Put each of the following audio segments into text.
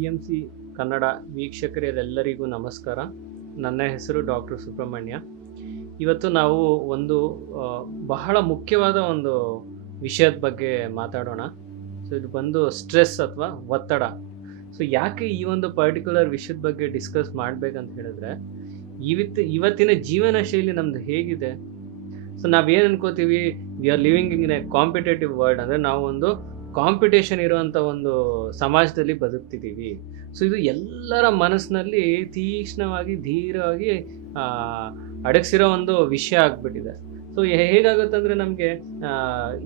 PMC Kannada ವೀಕ್ಷಕರೆಲ್ಲರಿಗೂ ನಮಸ್ಕಾರ. ನನ್ನ ಹೆಸರು ಡಾಕ್ಟರ್ ಸುಬ್ರಹ್ಮಣ್ಯ. ಇವತ್ತು ನಾವು ಒಂದು ಬಹಳ ಮುಖ್ಯವಾದ ಒಂದು ವಿಷಯದ ಬಗ್ಗೆ ಮಾತಾಡೋಣ. ಸೊ ಇದು ಬಂದು ಸ್ಟ್ರೆಸ್ ಅಥವಾ ಒತ್ತಡ. ಸೊ ಯಾಕೆ ಈ ಒಂದು ಪರ್ಟಿಕ್ಯುಲರ್ ವಿಷಯದ ಬಗ್ಗೆ ಡಿಸ್ಕಸ್ ಮಾಡಬೇಕಂತ ಹೇಳಿದ್ರೆ, ಇವತ್ತಿನ ಜೀವನ ಶೈಲಿ ನಮ್ದು ಹೇಗಿದೆ. ಸೊ ನಾವೇನು ಅನ್ಕೋತೀವಿ, we are living in a competitive world, ಅಂದರೆ ನಾವು ಒಂದು ಕಾಂಪಿಟೇಷನ್ ಇರುವಂಥ ಒಂದು ಸಮಾಜದಲ್ಲಿ ಬದುಕ್ತಿದ್ದೀವಿ. ಸೊ ಇದು ಎಲ್ಲರ ಮನಸ್ಸಿನಲ್ಲಿ ತೀಕ್ಷ್ಣವಾಗಿ ಧೀರವಾಗಿ ಅಡಗಿಸಿರೋ ಒಂದು ವಿಷಯ ಆಗಿಬಿಟ್ಟಿದೆ. ಸೊ ಹೇಗಾಗುತ್ತಂದರೆ, ನಮಗೆ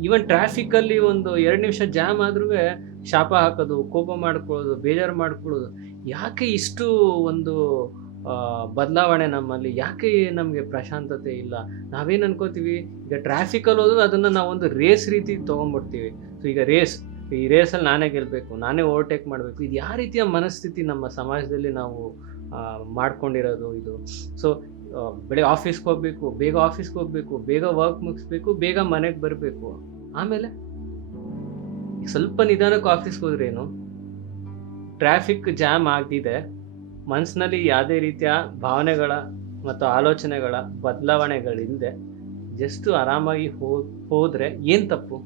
ಈವನ್ ಟ್ರಾಫಿಕ್ಕಲ್ಲಿ ಒಂದು 2 ನಿಮಿಷ ಜಾಮ್ ಆದ್ರೂ ಶಾಪ ಹಾಕೋದು, ಕೋಪ ಮಾಡ್ಕೊಳ್ಳೋದು, ಬೇಜಾರು ಮಾಡ್ಕೊಳ್ಳೋದು. ಯಾಕೆ ಇಷ್ಟು ಒಂದು ಬದಲಾವಣೆ ನಮ್ಮಲ್ಲಿ? ಯಾಕೆ ನಮಗೆ ಪ್ರಶಾಂತತೆ ಇಲ್ಲ? ನಾವೇನು ಅನ್ಕೋತೀವಿ, ಈಗ ಟ್ರಾಫಿಕಲ್ಲಿ ಹೋದ್ರೆ ಅದನ್ನು ನಾವೊಂದು ರೇಸ್ ರೀತಿ ತೊಗೊಂಡ್ಬಿಡ್ತೀವಿ. ಸೊ ಈಗ ಈ ರೇಸಲ್ಲಿ ನಾನೇ ಗೆಲ್ಲಬೇಕು, ನಾನೇ ಓವರ್ಟೇಕ್ ಮಾಡಬೇಕು. ಇದು ಯಾವ ರೀತಿಯ ಮನಸ್ಥಿತಿ ನಮ್ಮ ಸಮಾಜದಲ್ಲಿ ನಾವು ಮಾಡ್ಕೊಂಡಿರೋದು ಇದು. ಸೊ ಬೆಳಗ್ಗೆ ಆಫೀಸ್ಗೆ ಹೋಗಬೇಕು, ಬೇಗ ಆಫೀಸ್ಗೆ ಹೋಗಬೇಕು, ಬೇಗ ವರ್ಕ್ ಮುಗಿಸ್ಬೇಕು, ಬೇಗ ಮನೆಗೆ ಬರಬೇಕು. ಆಮೇಲೆ ಸ್ವಲ್ಪ ನಿಧಾನಕ್ಕೆ ಆಫೀಸ್ಗೆ ಹೋದ್ರೇನು, ಟ್ರಾಫಿಕ್ ಜಾಮ್ ಆಗಿದೆ, ಮನಸ್ಸಿನಲ್ಲಿ ಯಾವುದೇ ರೀತಿಯ ಭಾವನೆಗಳ ಮತ್ತು ಆಲೋಚನೆಗಳ ಬದಲಾವಣೆಗಳಿಂದ ಜಸ್ಟ್ ಆರಾಮಾಗಿ ಹೋದರೆ ಏನು ತಪ್ಪು?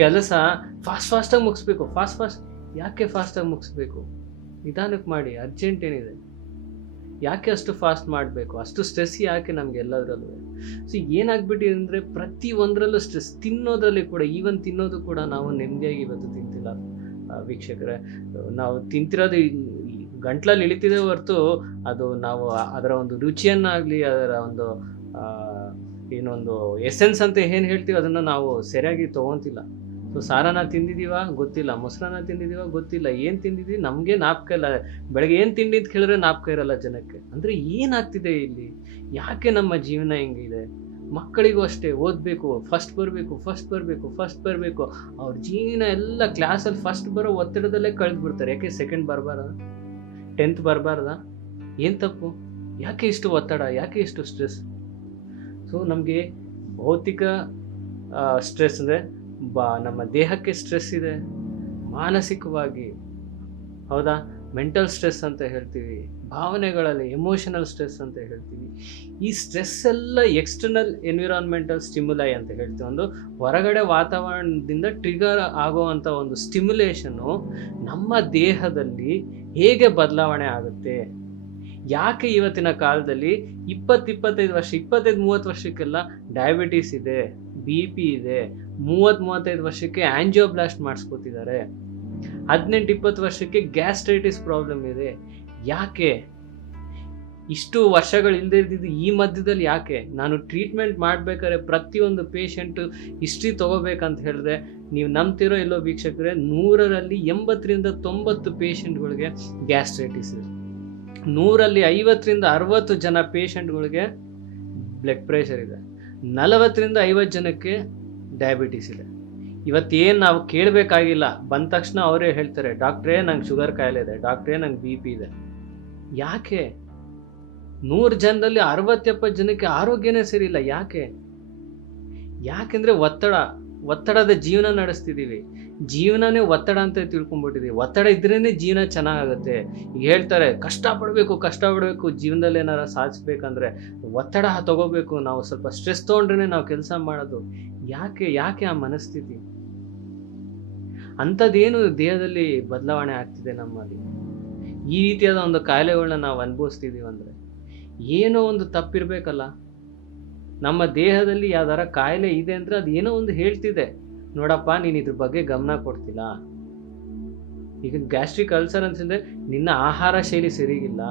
ಕೆಲಸ ಫಾಸ್ಟಾಗಿ ಮುಗಿಸ್ಬೇಕು. ಯಾಕೆ ಫಾಸ್ಟಾಗಿ ಮುಗಿಸ್ಬೇಕು? ನಿಧಾನಕ್ಕೆ ಮಾಡಿ, ಅರ್ಜೆಂಟ್ ಏನಿದೆ? ಯಾಕೆ ಅಷ್ಟು ಫಾಸ್ಟ್ ಮಾಡಬೇಕು? ಅಷ್ಟು ಸ್ಟ್ರೆಸ್ ಯಾಕೆ ನಮ್ಗೆ ಎಲ್ಲದರಲ್ಲೂ? ಸೊ ಏನಾಗ್ಬಿಟ್ಟಿದೆ ಅಂದರೆ, ಪ್ರತಿ ಒಂದರಲ್ಲೂ ಸ್ಟ್ರೆಸ್. ತಿನ್ನೋದ್ರಲ್ಲಿ ಕೂಡ, ಈವನ್ ತಿನ್ನೋದು ಕೂಡ ನಾವು ನೆಮ್ಮದಿಯಾಗಿ ಇವತ್ತು ತಿಂತಿಲ್ಲ ವೀಕ್ಷಕರೇ. ನಾವು ತಿಂತಿರೋದು ಗಂಟ್ಲಲ್ಲಿ ಇಳಿತಿದೆ ಹೊರತು ಅದು ನಾವು ಅದರ ಒಂದು ರುಚಿಯನ್ನಾಗಲಿ, ಅದರ ಒಂದು ಏನೊಂದು ಎಸೆನ್ಸ್ ಅಂತ ಏನು ಹೇಳ್ತೀವಿ ಅದನ್ನು ನಾವು ಸರಿಯಾಗಿ ತೊಗೊತಿಲ್ಲ. ಸೊ ಸಾರನ ತಿಂದಿದ್ದೀವ ಗೊತ್ತಿಲ್ಲ, ಮೊಸರನ್ನ ತಿಂದಿದ್ದೀವ ಗೊತ್ತಿಲ್ಲ, ಏನು ತಿಂದಿದ್ದೀವಿ ನಮಗೆ ಜ್ಞಾಪಕ ಇಲ್ಲ. ಬೆಳಗ್ಗೆ ಏನು ತಿಂಡಿ ಅಂತ ಕೇಳಿದ್ರೆ ಜ್ಞಾಪಕ ಇರಲ್ಲ ಜನಕ್ಕೆ. ಅಂದರೆ ಏನಾಗ್ತಿದೆ ಇಲ್ಲಿ? ಯಾಕೆ ನಮ್ಮ ಜೀವನ ಹೆಂಗಿದೆ? ಮಕ್ಕಳಿಗೂ ಅಷ್ಟೇ, ಓದಬೇಕು, ಫಸ್ಟ್ ಬರಬೇಕು. ಅವ್ರ ಜೀವನ ಎಲ್ಲ ಕ್ಲಾಸಲ್ಲಿ ಫಸ್ಟ್ ಬರೋ ಒತ್ತಡದಲ್ಲೇ ಕಳೆದ್ಬಿಡ್ತಾರೆ. ಯಾಕೆ ಸೆಕೆಂಡ್ ಬರಬಾರ್ದ? 10th ಬರಬಾರ್ದ? ಏನು ತಪ್ಪು? ಯಾಕೆ ಇಷ್ಟು ಒತ್ತಡ? ಯಾಕೆ ಇಷ್ಟು ಸ್ಟ್ರೆಸ್? ಸೊ ನಮಗೆ ಭೌತಿಕ ಸ್ಟ್ರೆಸ್ ಅಂದರೆ ನಮ್ಮ ದೇಹಕ್ಕೆ ಸ್ಟ್ರೆಸ್ ಇದೆ, ಮಾನಸಿಕವಾಗಿ, ಹೌದಾ, ಮೆಂಟಲ್ ಸ್ಟ್ರೆಸ್ ಅಂತ ಹೇಳ್ತೀವಿ, ಭಾವನೆಗಳಲ್ಲಿ ಎಮೋಷನಲ್ ಸ್ಟ್ರೆಸ್ ಅಂತ ಹೇಳ್ತೀವಿ. ಈ ಸ್ಟ್ರೆಸ್ ಎಲ್ಲ ಎಕ್ಸ್ಟರ್ನಲ್ ಎನ್ವಿರಾನ್ಮೆಂಟಲ್ ಸ್ಟಿಮ್ಯುಲೈ ಅಂತ ಹೇಳ್ತೀವಿ. ಒಂದು ಹೊರಗಡೆ ವಾತಾವರಣದಿಂದ ಟ್ರಿಗರ್ ಆಗುವಂಥ ಒಂದು ಸ್ಟಿಮ್ಯುಲೇಷನ್ನು ನಮ್ಮ ದೇಹದಲ್ಲಿ ಹೇಗೆ ಬದಲಾವಣೆ ಆಗುತ್ತೆ? ಯಾಕೆ ಇವತ್ತಿನ ಕಾಲದಲ್ಲಿ 20-25 ವರ್ಷ, 25-30 ವರ್ಷಕ್ಕೆಲ್ಲ ಡಯಾಬಿಟೀಸ್ ಇದೆ, BP ಇದೆ, 30-35 ವರ್ಷಕ್ಕೆ ಆಂಜಿಯೋಬ್ಲಾಸ್ಟ್ ಮಾಡಿಸ್ಕೊತಿದ್ದಾರೆ, 18-20 ವರ್ಷಕ್ಕೆ ಗ್ಯಾಸ್ಟ್ರೈಟಿಸ್ ಪ್ರಾಬ್ಲಮ್ ಇದೆ. ಯಾಕೆ ಇಷ್ಟು ವರ್ಷಗಳು ಇಲ್ಲದೆ ಇದ್ದಿದ್ದು ಈ ಮಧ್ಯದಲ್ಲಿ? ಯಾಕೆ ನಾನು ಟ್ರೀಟ್ಮೆಂಟ್ ಮಾಡಬೇಕಾದ್ರೆ ಪ್ರತಿಯೊಂದು ಪೇಷಂಟು ಹಿಸ್ಟ್ರಿ ತೊಗೋಬೇಕಂತ ಹೇಳಿದ್ರೆ, ನೀವು ನಂಬ್ತಿರೋ ಎಲ್ಲೋ ವೀಕ್ಷಕರೇ, 100ರಲ್ಲಿ 80-90 ಪೇಷಂಟ್ಗಳಿಗೆ ಗ್ಯಾಸ್ಟ್ರೈಟಿಸ್ ಇದೆ, 100ರಲ್ಲಿ 50-60 ಜನ ಪೇಷಂಟ್ಗಳಿಗೆ ಬ್ಲಡ್ ಪ್ರೆಷರ್ ಇದೆ, 40-50 ಜನಕ್ಕೆ ಡಯಾಬಿಟೀಸ್ ಇದೆ. ಇವತ್ತೇನು ನಾವು ಕೇಳಬೇಕಾಗಿಲ್ಲ, ಬಂದ ತಕ್ಷಣ ಅವರೇ ಹೇಳ್ತಾರೆ, ಡಾಕ್ಟ್ರೇ ನಂಗೆ ಶುಗರ್ ಕಾಯಿಲೆ ಇದೆ, ಡಾಕ್ಟ್ರೇ ನಂಗೆ BP ಇದೆ. ಯಾಕೆ? 100 ಜನದಲ್ಲಿ 60-70 ಜನಕ್ಕೆ ಆರೋಗ್ಯನೇ ಸರಿ ಇಲ್ಲ. ಯಾಕೆಂದರೆ ಒತ್ತಡದ ಜೀವನ ನಡೆಸ್ತಿದ್ದೀವಿ. ಜೀವನನೇ ಒತ್ತಡ ಅಂತ ತಿಳ್ಕೊಂಡ್ಬಿಟ್ಟಿದ್ದೀವಿ. ಒತ್ತಡ ಇದ್ರೇ ಜೀವನ ಚೆನ್ನಾಗುತ್ತೆ. ಈಗ ಹೇಳ್ತಾರೆ, ಕಷ್ಟಪಡಬೇಕು ಜೀವನದಲ್ಲಿ ಏನಾರ ಸಾಧಿಸ್ಬೇಕಂದ್ರೆ, ಒತ್ತಡ ತಗೋಬೇಕು, ನಾವು ಸ್ವಲ್ಪ ಸ್ಟ್ರೆಸ್ ತೊಗೊಂಡ್ರೆ ನಾವು ಕೆಲಸ ಮಾಡೋದು. ಯಾಕೆ ಆ ಮನಸ್ಥಿತಿ? ಅಂಥದ್ದೇನು ದೇಹದಲ್ಲಿ ಬದಲಾವಣೆ ಆಗ್ತಿದೆ ನಮ್ಮಲ್ಲಿ? ಈ ರೀತಿಯಾದ ಒಂದು ಕಾಯಿಲೆಗಳನ್ನ ನಾವು ಅನುಭವಿಸ್ತಿದ್ದೀವಿ ಅಂದರೆ ಏನೋ ಒಂದು ತಪ್ಪಿರಬೇಕಲ್ಲ. ನಮ್ಮ ದೇಹದಲ್ಲಿ ಯಾವ್ದಾರ ಕಾಯಿಲೆ ಇದೆ ಅಂದರೆ ಅದು ಏನೋ ಒಂದು ಹೇಳ್ತಿದೆ, ನೋಡಪ್ಪ ನೀನು ಇದ್ರ ಬಗ್ಗೆ ಗಮನ ಕೊಡ್ತಿಲ್ಲ. ಈಗ ಗ್ಯಾಸ್ಟ್ರಿಕ್ ಅಲ್ಸರ್ ಅಂತಂದರೆ ನಿನ್ನ ಆಹಾರ ಶೈಲಿ ಸರಿಗಿಲ್ಲ,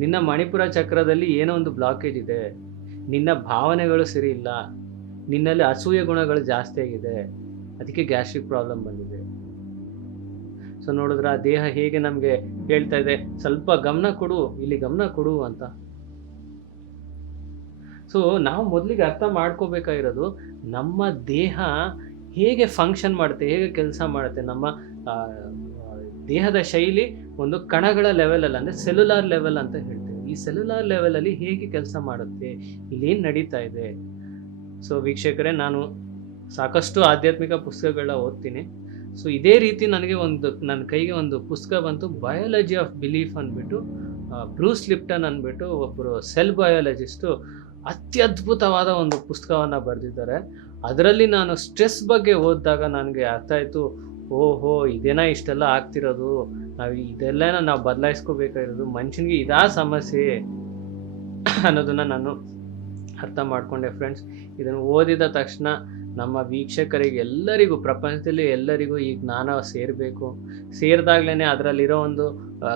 ನಿನ್ನ ಮಣಿಪುರ ಚಕ್ರದಲ್ಲಿ ಏನೋ ಒಂದು ಬ್ಲಾಕೇಜ್ ಇದೆ, ನಿನ್ನ ಭಾವನೆಗಳು ಸರಿ ಇಲ್ಲ, ನಿನ್ನಲ್ಲಿ ಅಸೂಯೆ ಗುಣಗಳು ಜಾಸ್ತಿ ಆಗಿದೆ, ಅದಕ್ಕೆ ಗ್ಯಾಸ್ಟ್ರಿಕ್ ಪ್ರಾಬ್ಲಮ್ ಬಂದಿದೆ. ಸೊ ನೋಡಿದ್ರೆ ಆ ದೇಹ ಹೇಗೆ ನಮಗೆ ಹೇಳ್ತಾ ಇದೆ, ಸ್ವಲ್ಪ ಗಮನ ಕೊಡು ಅಂತ. ಸೊ ನಾವು ಮೊದಲಿಗೆ ಅರ್ಥ ಮಾಡ್ಕೋಬೇಕಾಗಿರೋದು, ನಮ್ಮ ದೇಹ ಹೇಗೆ ಫಂಕ್ಷನ್ ಮಾಡುತ್ತೆ, ಹೇಗೆ ಕೆಲಸ ಮಾಡುತ್ತೆ. ನಮ್ಮ ದೇಹದ ಶೈಲಿ ಒಂದು ಕಣಗಳ ಲೆವೆಲಲ್ಲಿ, ಅಂದರೆ ಸೆಲ್ಯುಲಾರ್ ಲೆವೆಲ್ ಅಂತ ಹೇಳ್ತೀವಿ. ಈ ಸೆಲ್ಯುಲಾರ್ ಲೆವೆಲಲ್ಲಿ ಹೇಗೆ ಕೆಲಸ ಮಾಡುತ್ತೆ, ಇಲ್ಲೇನು ನಡೀತಾ ಇದೆ. ಸೊ ವೀಕ್ಷಕರೇ, ನಾನು ಸಾಕಷ್ಟು ಆಧ್ಯಾತ್ಮಿಕ ಪುಸ್ತಕಗಳನ್ನ ಓದ್ತೀನಿ. ಸೊ ಇದೇ ರೀತಿ ನನಗೆ ನನ್ನ ಕೈಗೆ ಒಂದು ಪುಸ್ತಕ ಬಂತು, ಬಯಾಲಜಿ ಆಫ್ ಬಿಲೀಫ್ ಅಂದ್ಬಿಟ್ಟು, ಬ್ರೂಸ್ ಲಿಪ್ಟನ್ ಅಂದ್ಬಿಟ್ಟು ಒಬ್ಬರು ಸೆಲ್ ಬಯಾಲಜಿಸ್ಟು ಅತ್ಯದ್ಭುತವಾದ ಒಂದು ಪುಸ್ತಕವನ್ನು ಬರೆದಿದ್ದಾರೆ. ಅದರಲ್ಲಿ ನಾನು ಸ್ಟ್ರೆಸ್ ಬಗ್ಗೆ ಓದಿದಾಗ ನನಗೆ ಅರ್ಥ ಆಯಿತು, ಓಹೋ ಇದೇನಾ ಇಷ್ಟೆಲ್ಲ ಆಗ್ತಿರೋದು, ಇದೆಲ್ಲ ನಾವು ಬದಲಾಯಿಸ್ಕೋಬೇಕಾಗಿರೋದು, ಮನುಷ್ಯನಿಗೆ ಇದಾ ಸಮಸ್ಯೆ ಅನ್ನೋದನ್ನು ನಾನು ಅರ್ಥ ಮಾಡಿಕೊಂಡೆ ಫ್ರೆಂಡ್ಸ್. ಇದನ್ನು ಓದಿದ ತಕ್ಷಣ ನಮ್ಮ ವೀಕ್ಷಕರಿಗೆ ಎಲ್ಲರಿಗೂ, ಪ್ರಪಂಚದಲ್ಲಿ ಎಲ್ಲರಿಗೂ ಈ ಜ್ಞಾನ ಸೇರಬೇಕು. ಸೇರಿದಾಗ್ಲೇ ಅದರಲ್ಲಿರೋ ಒಂದು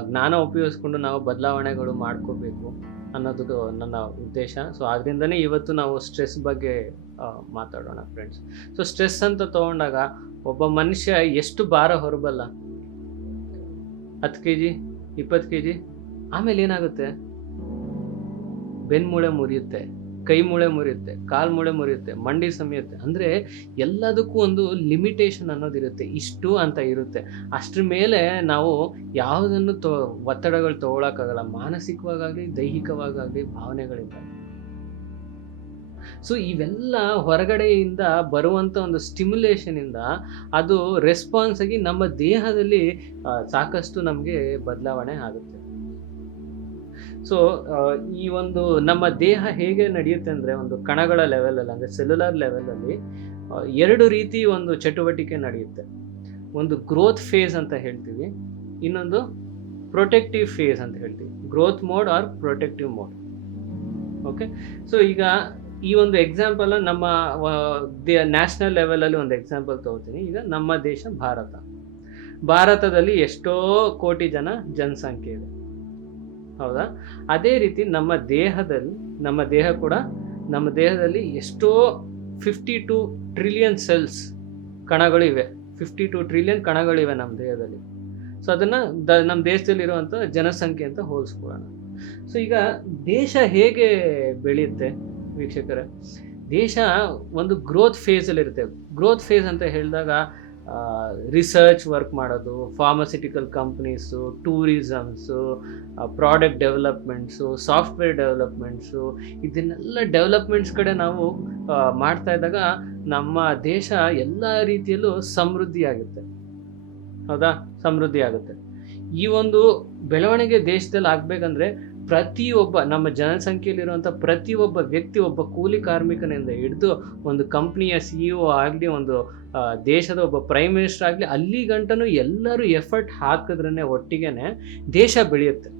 ಜ್ಞಾನ ಉಪಯೋಗಿಸ್ಕೊಂಡು ನಾವು ಬದಲಾವಣೆಗಳು ಮಾಡ್ಕೋಬೇಕು ಅನ್ನೋದು ನನ್ನ ಉದ್ದೇಶ. ಸೊ ಅದರಿಂದನೇ ಇವತ್ತು ನಾವು ಸ್ಟ್ರೆಸ್ ಬಗ್ಗೆ ಮಾತಾಡೋಣ ಫ್ರೆಂಡ್ಸ್. ಸೊ ಸ್ಟ್ರೆಸ್ ಅಂತ ತೊಗೊಂಡಾಗ ಒಬ್ಬ ಮನುಷ್ಯ ಎಷ್ಟು ಭಾರ ಹೊರಬಲ್ಲ, 10 kg 20 kg, ಆಮೇಲೆ ಏನಾಗುತ್ತೆ, ಬೆನ್ಮೂಳೆ ಮುರಿಯುತ್ತೆ, ಕೈ ಮೂಳೆ ಮುರಿಯುತ್ತೆ, ಕಾಲು ಮೂಳೆ ಮುರಿಯುತ್ತೆ, ಮಂಡಿ ಸಮಿಯುತ್ತೆ. ಅಂದರೆ ಎಲ್ಲದಕ್ಕೂ ಒಂದು ಲಿಮಿಟೇಷನ್ ಅನ್ನೋದಿರುತ್ತೆ, ಇಷ್ಟು ಅಂತ ಇರುತ್ತೆ. ಅಷ್ಟ್ರ ಮೇಲೆ ನಾವು ಯಾವುದನ್ನು ಒತ್ತಡಗಳು ತೊಗೊಳಕ್ಕಾಗಲ್ಲ, ಮಾನಸಿಕವಾಗಲಿ ದೈಹಿಕವಾಗಲಿ ಭಾವನೆಗಳಿಂದ. ಸೊ ಇವೆಲ್ಲ ಹೊರಗಡೆಯಿಂದ ಬರುವಂಥ ಒಂದು ಸ್ಟಿಮ್ಯುಲೇಷನಿಂದ ಅದು ರೆಸ್ಪಾನ್ಸ್ ಆಗಿ ನಮ್ಮ ದೇಹದಲ್ಲಿ ಸಾಕಷ್ಟು ನಮಗೆ ಬದಲಾವಣೆ ಆಗುತ್ತೆ. ಸೊ ಈ ಒಂದು ನಮ್ಮ ದೇಹ ಹೇಗೆ ನಡೆಯುತ್ತೆ ಅಂದರೆ, ಒಂದು ಕಣಗಳ ಲೆವೆಲಲ್ಲಿ ಅಂದರೆ ಸೆಲ್ಯುಲರ್ ಲೆವೆಲಲ್ಲಿ 2 ರೀತಿ ಒಂದು ಚಟುವಟಿಕೆ ನಡೆಯುತ್ತೆ. ಒಂದು ಗ್ರೋತ್ ಫೇಸ್ ಅಂತ ಹೇಳ್ತೀವಿ, ಇನ್ನೊಂದು ಪ್ರೊಟೆಕ್ಟಿವ್ ಫೇಸ್ ಅಂತ ಹೇಳ್ತೀವಿ. Growth mode or protective mode. Okay, so ಈಗ ಈ ಒಂದು ಎಕ್ಸಾಂಪಲ್ ನಮ್ಮ ನ್ಯಾಷನಲ್ ಲೆವೆಲಲ್ಲಿ ಒಂದು ಎಕ್ಸಾಂಪಲ್ ತಗೋತೀನಿ. ಈಗ ನಮ್ಮ ದೇಶ ಭಾರತದಲ್ಲಿ ಎಷ್ಟೋ ಕೋಟಿ ಜನಸಂಖ್ಯೆ ಇದೆ, ಹೌದಾ? ಅದೇ ರೀತಿ ನಮ್ಮ ದೇಹದಲ್ಲಿ ಎಷ್ಟೋ 52 ಟ್ರಿಲಿಯನ್ ಸೆಲ್ಸ್ ಕಣಗಳಿವೆ, 52 ಟ್ರಿಲಿಯನ್ ಕಣಗಳಿವೆ ನಮ್ಮ ದೇಹದಲ್ಲಿ. ಸೊ ಅದನ್ನು ನಮ್ಮ ದೇಶದಲ್ಲಿರುವಂಥ ಜನಸಂಖ್ಯೆ ಅಂತ ಹೋಲಿಸ್ಕೊಳ್ಳೋಣ. ಸೊ ಈಗ ದೇಶ ಹೇಗೆ ಬೆಳೆಯುತ್ತೆ ವೀಕ್ಷಕರೇ? ದೇಶ ಒಂದು ಗ್ರೋತ್ ಫೇಸಲ್ಲಿರುತ್ತೆ. ಗ್ರೋತ್ ಫೇಸ್ ಅಂತ ಹೇಳಿದಾಗ ರಿಸರ್ಚ್ ವರ್ಕ್ ಮಾಡೋದು, pharmaceutical companies, tourisms, product developments, software developments, ಇದನ್ನೆಲ್ಲ ಡೆವಲಪ್ಮೆಂಟ್ಸ್ ಕಡೆ ನಾವು ಮಾಡ್ತಾ ಇದ್ದಾಗ ನಮ್ಮ ದೇಶ ಎಲ್ಲ ರೀತಿಯಲ್ಲೂ ಸಮೃದ್ಧಿಯಾಗುತ್ತೆ, ಹೌದಾ? ಸಮೃದ್ಧಿ ಆಗುತ್ತೆ. ಈ ಒಂದು ಬೆಳವಣಿಗೆ ದೇಶದಲ್ಲಿ ಆಗಬೇಕಂದ್ರೆ ನಮ್ಮ ಜನಸಂಖ್ಯೆಯಲ್ಲಿರುವಂಥ ಪ್ರತಿಯೊಬ್ಬ ವ್ಯಕ್ತಿ, ಒಬ್ಬ ಕೂಲಿ ಕಾರ್ಮಿಕನಿಂದ ಹಿಡಿದು ಒಂದು ಕಂಪ್ನಿಯ CEO ಆಗಲಿ, ಒಂದು ದೇಶದ ಒಬ್ಬ ಪ್ರೈಮ್ ಮಿನಿಸ್ಟರ್ ಆಗಲಿ, ಅಲ್ಲಿ ಗಂಟನೂ ಎಲ್ಲರೂ ಎಫರ್ಟ್ ಹಾಕಿದ್ರೇ ಒಟ್ಟಿಗೆ ದೇಶ ಬೆಳೆಯುತ್ತೆ.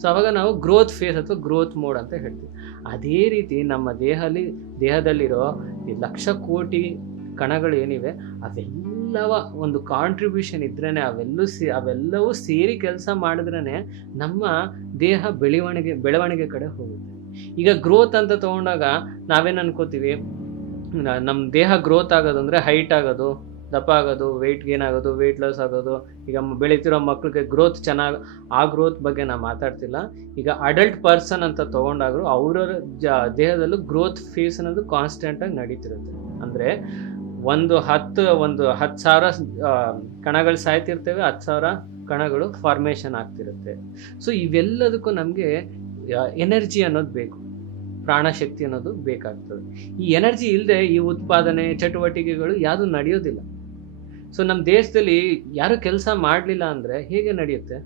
ಸೊ ಅವಾಗ ನಾವು ಗ್ರೋತ್ ಫೇಸ್ ಅಥವಾ ಗ್ರೋತ್ ಮೋಡ್ ಅಂತ ಹೇಳ್ತೀವಿ. ಅದೇ ರೀತಿ ನಮ್ಮ ದೇಹದಲ್ಲಿರೋ ಈ ಲಕ್ಷ ಕೋಟಿ ಕಣಗಳು ಏನಿವೆ ಅವೆಲ್ಲವ ಒಂದು ಕಾಂಟ್ರಿಬ್ಯೂಷನ್ ಇದ್ರೇ, ಅವೆಲ್ಲವೂ ಸೇರಿ ಕೆಲಸ ಮಾಡಿದ್ರೇ ನಮ್ಮ ದೇಹ ಬೆಳವಣಿಗೆ ಕಡೆ ಹೋಗುತ್ತೆ. ಈಗ ಗ್ರೋತ್ ಅಂತ ತೊಗೊಂಡಾಗ ನಾವೇನು ಅನ್ಕೋತೀವಿ, ನಮ್ಮ ದೇಹ ಗ್ರೋತ್ ಆಗೋದು ಅಂದರೆ ಹೈಟ್ ಆಗೋದು, ದಪ್ಪ ಆಗೋದು, ವೆಯ್ಟ್ ಗೇನ್ ಆಗೋದು, ವೆಯ್ಟ್ ಲಾಸ್ ಆಗೋದು. ಈಗ ಬೆಳೀತಿರೋ ಮಕ್ಕಳಿಗೆ ಗ್ರೋತ್ ಚೆನ್ನಾಗಿ, ಆ ಗ್ರೋತ್ ಬಗ್ಗೆ ನಾನು ಮಾತಾಡ್ತಿಲ್ಲ. ಈಗ ಅಡಲ್ಟ್ ಪರ್ಸನ್ ಅಂತ ತೊಗೊಂಡಾದ್ರು ಅವರ ದೇಹದಲ್ಲೂ ಗ್ರೋತ್ ಫೇಸ್ ಅನ್ನೋದು ಕಾನ್ಸ್ಟೆಂಟಾಗಿ ನಡೀತಿರುತ್ತೆ. ಅಂದರೆ ಒಂದು 10,000 ಕಣಗಳು ಸಾಯ್ತಿರ್ತೇವೆ, 10,000 ಕಣಗಳು ಫಾರ್ಮೇಷನ್ ಆಗ್ತಿರುತ್ತೆ. ಸೊ ಇವೆಲ್ಲದಕ್ಕೂ ನಮಗೆ ಎನರ್ಜಿ ಅನ್ನೋದು ಬೇಕು, ಪ್ರಾಣಶಕ್ತಿ ಅನ್ನೋದು ಬೇಕಾಗ್ತದೆ. ಈ ಎನರ್ಜಿ ಇಲ್ಲದೆ ಈ ಉತ್ಪಾದನೆ ಚಟುವಟಿಕೆಗಳು ಯಾವುದು ನಡೆಯೋದಿಲ್ಲ. ಸೊ ನಮ್ಮ ದೇಶದಲ್ಲಿ ಯಾರು ಕೆಲಸ ಮಾಡಲಿಲ್ಲ ಅಂದರೆ ಹೇಗೆ ನಡೆಯುತ್ತೆ?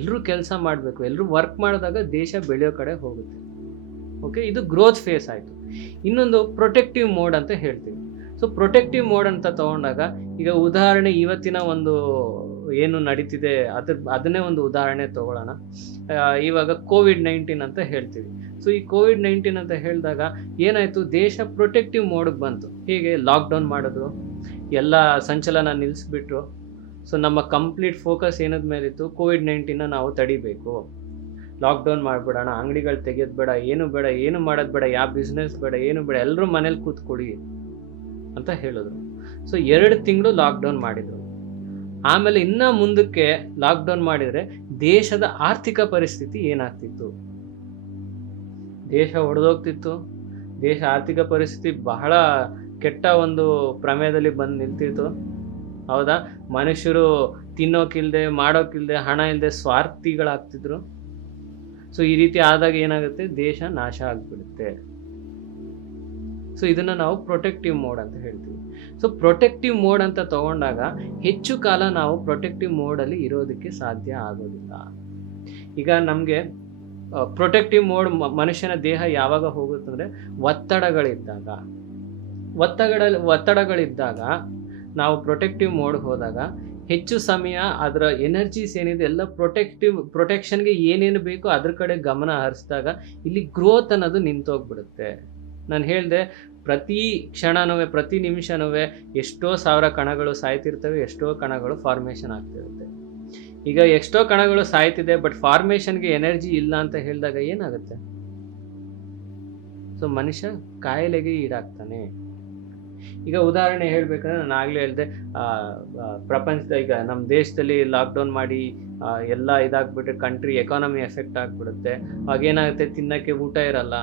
ಎಲ್ಲರೂ ಕೆಲಸ ಮಾಡಬೇಕು, ಎಲ್ಲರೂ ವರ್ಕ್ ಮಾಡಿದಾಗ ದೇಶ ಬೆಳೆಯೋ ಕಡೆ ಹೋಗುತ್ತೆ. ಓಕೆ, ಇದು ಗ್ರೋತ್ ಫೇಸ್ ಆಯಿತು. ಇನ್ನೊಂದು ಪ್ರೊಟೆಕ್ಟಿವ್ ಮೋಡ್ ಅಂತ ಹೇಳ್ತೀವಿ. ಸೊ ಪ್ರೊಟೆಕ್ಟಿವ್ ಮೋಡ್ ಅಂತ ತೊಗೊಂಡಾಗ ಈಗ ಉದಾಹರಣೆ ಇವತ್ತಿನ ಒಂದು ಏನು ನಡೀತಿದೆ ಅದನ್ನೇ ಒಂದು ಉದಾಹರಣೆ ತೊಗೊಳ್ಳೋಣ. ಇವಾಗ COVID-19 ಅಂತ ಹೇಳ್ತೀವಿ. ಸೊ ಈ COVID-19 ಅಂತ ಹೇಳಿದಾಗ ಏನಾಯಿತು, ದೇಶ ಪ್ರೊಟೆಕ್ಟಿವ್ ಮೋಡ್ಗೆ ಬಂತು. ಹೇಗೆ? ಲಾಕ್ಡೌನ್ ಮಾಡಿದ್ರು, ಎಲ್ಲ ಸಂಚಲನ ನಿಲ್ಲಿಸ್ಬಿಟ್ರು. ಸೊ ನಮ್ಮ ಕಂಪ್ಲೀಟ್ ಫೋಕಸ್ ಏನದ ಮೇಲಿತ್ತು, COVID-19 ನಾವು ತಡಿಬೇಕು, ಲಾಕ್ಡೌನ್ ಮಾಡಿಬಿಡೋಣ, ಅಂಗಡಿಗಳು ತೆಗೆಯೋದು ಬೇಡ, ಏನು ಮಾಡೋದು ಬೇಡ, ಯಾವ ಬಿಸ್ನೆಸ್ ಬೇಡ, ಏನು ಬೇಡ, ಎಲ್ಲರೂ ಮನೇಲಿ ಕೂತ್ಕೊಳ್ಳಿ ಅಂತ ಹೇಳಿದ್ರು. ಸೊ 2 ತಿಂಗಳು ಲಾಕ್ಡೌನ್ ಮಾಡಿದರು. ಆಮೇಲೆ ಇನ್ನೂ ಮುಂದಕ್ಕೆ ಲಾಕ್ಡೌನ್ ಮಾಡಿದರೆ ದೇಶದ ಆರ್ಥಿಕ ಪರಿಸ್ಥಿತಿ ಏನಾಗ್ತಿತ್ತು? ದೇಶ ಒಡೆದೋಗ್ತಿತ್ತು. ದೇಶ ಆರ್ಥಿಕ ಪರಿಸ್ಥಿತಿ ಬಹಳ ಕೆಟ್ಟ ಒಂದು ಪ್ರಮೇಯದಲ್ಲಿ ಬಂದು ನಿಲ್ತಿತ್ತು, ಹೌದಾ? ಮನುಷ್ಯರು ತಿನ್ನೋಕಿಲ್ದೆ, ಮಾಡೋಕ್ಕಿಲ್ದೆ, ಹಣ ಇಲ್ಲದೆ ಸ್ವಾರ್ಥಿಗಳಾಗ್ತಿದ್ರು. ಸೊ ಈ ರೀತಿ ಆದಾಗ ಏನಾಗುತ್ತೆ, ದೇಶ ನಾಶ ಆಗಿಬಿಡುತ್ತೆ. ಸೊ ಇದನ್ನು ನಾವು ಪ್ರೊಟೆಕ್ಟಿವ್ ಮೋಡ್ ಅಂತ ಹೇಳ್ತೀವಿ. ಸೊ ಪ್ರೊಟೆಕ್ಟಿವ್ ಮೋಡ್ ಅಂತ ತಗೊಂಡಾಗ ಹೆಚ್ಚು ಕಾಲ ನಾವು ಪ್ರೊಟೆಕ್ಟಿವ್ ಮೋಡಲ್ಲಿ ಇರೋದಕ್ಕೆ ಸಾಧ್ಯ ಆಗೋದಿಲ್ಲ. ಈಗ ನಮಗೆ ಪ್ರೊಟೆಕ್ಟಿವ್ ಮೋಡ್ ಮನುಷ್ಯನ ದೇಹ ಯಾವಾಗ ಹೋಗುತ್ತಂದರೆ ಒತ್ತಡಗಳಿದ್ದಾಗ ನಾವು ಪ್ರೊಟೆಕ್ಟಿವ್ ಮೋಡ್ ಹೋದಾಗ ಹೆಚ್ಚು ಸಮಯ ಅದರ ಎನರ್ಜೀಸ್ ಏನಿದೆ ಎಲ್ಲ ಪ್ರೊಟೆಕ್ಷನ್ಗೆ ಏನೇನು ಬೇಕೋ ಅದ್ರ ಕಡೆ ಗಮನ ಹರಿಸಿದಾಗ ಇಲ್ಲಿ ಗ್ರೋತ್ ಅನ್ನೋದು ನಿಂತೋಗ್ಬಿಡುತ್ತೆ. ನಾನು ಹೇಳಿದೆ, ಪ್ರತಿ ಕ್ಷಣನೂ ಪ್ರತಿ ನಿಮಿಷನೂ ಎಷ್ಟೋ ಸಾವಿರ ಕಣಗಳು ಸಾಯ್ತಿರ್ತವೆ, ಎಷ್ಟೋ ಕಣಗಳು ಫಾರ್ಮೇಷನ್ ಆಗ್ತಿರುತ್ತೆ. ಈಗ ಎಷ್ಟೋ ಕಣಗಳು ಸಾಯ್ತಿದೆ, ಬಟ್ ಫಾರ್ಮೇಷನ್ಗೆ ಎನರ್ಜಿ ಇಲ್ಲ ಅಂತ ಹೇಳಿದಾಗ ಏನಾಗುತ್ತೆ? ಸೊ ಮನುಷ್ಯ ಕಾಯಿಲೆಗೆ ಈಡಾಗ್ತಾನೆ. ಈಗ ಉದಾಹರಣೆ ಹೇಳ್ಬೇಕಂದ್ರೆ, ನಾನು ಆಗಲೇ ಹೇಳಿದೆ, ಪ್ರಪಂಚದ ಈಗ ನಮ್ಮ ದೇಶದಲ್ಲಿ ಲಾಕ್ಡೌನ್ ಮಾಡಿ ಎಲ್ಲ ಇದಾಗ್ಬಿಟ್ರೆ ಕಂಟ್ರಿ ಎಕಾನಮಿ ಎಫೆಕ್ಟ್ ಆಗಿಬಿಡುತ್ತೆ. ಅವಾಗೇನಾಗುತ್ತೆ, ತಿನ್ನೋಕ್ಕೆ ಊಟ ಇರಲ್ಲ,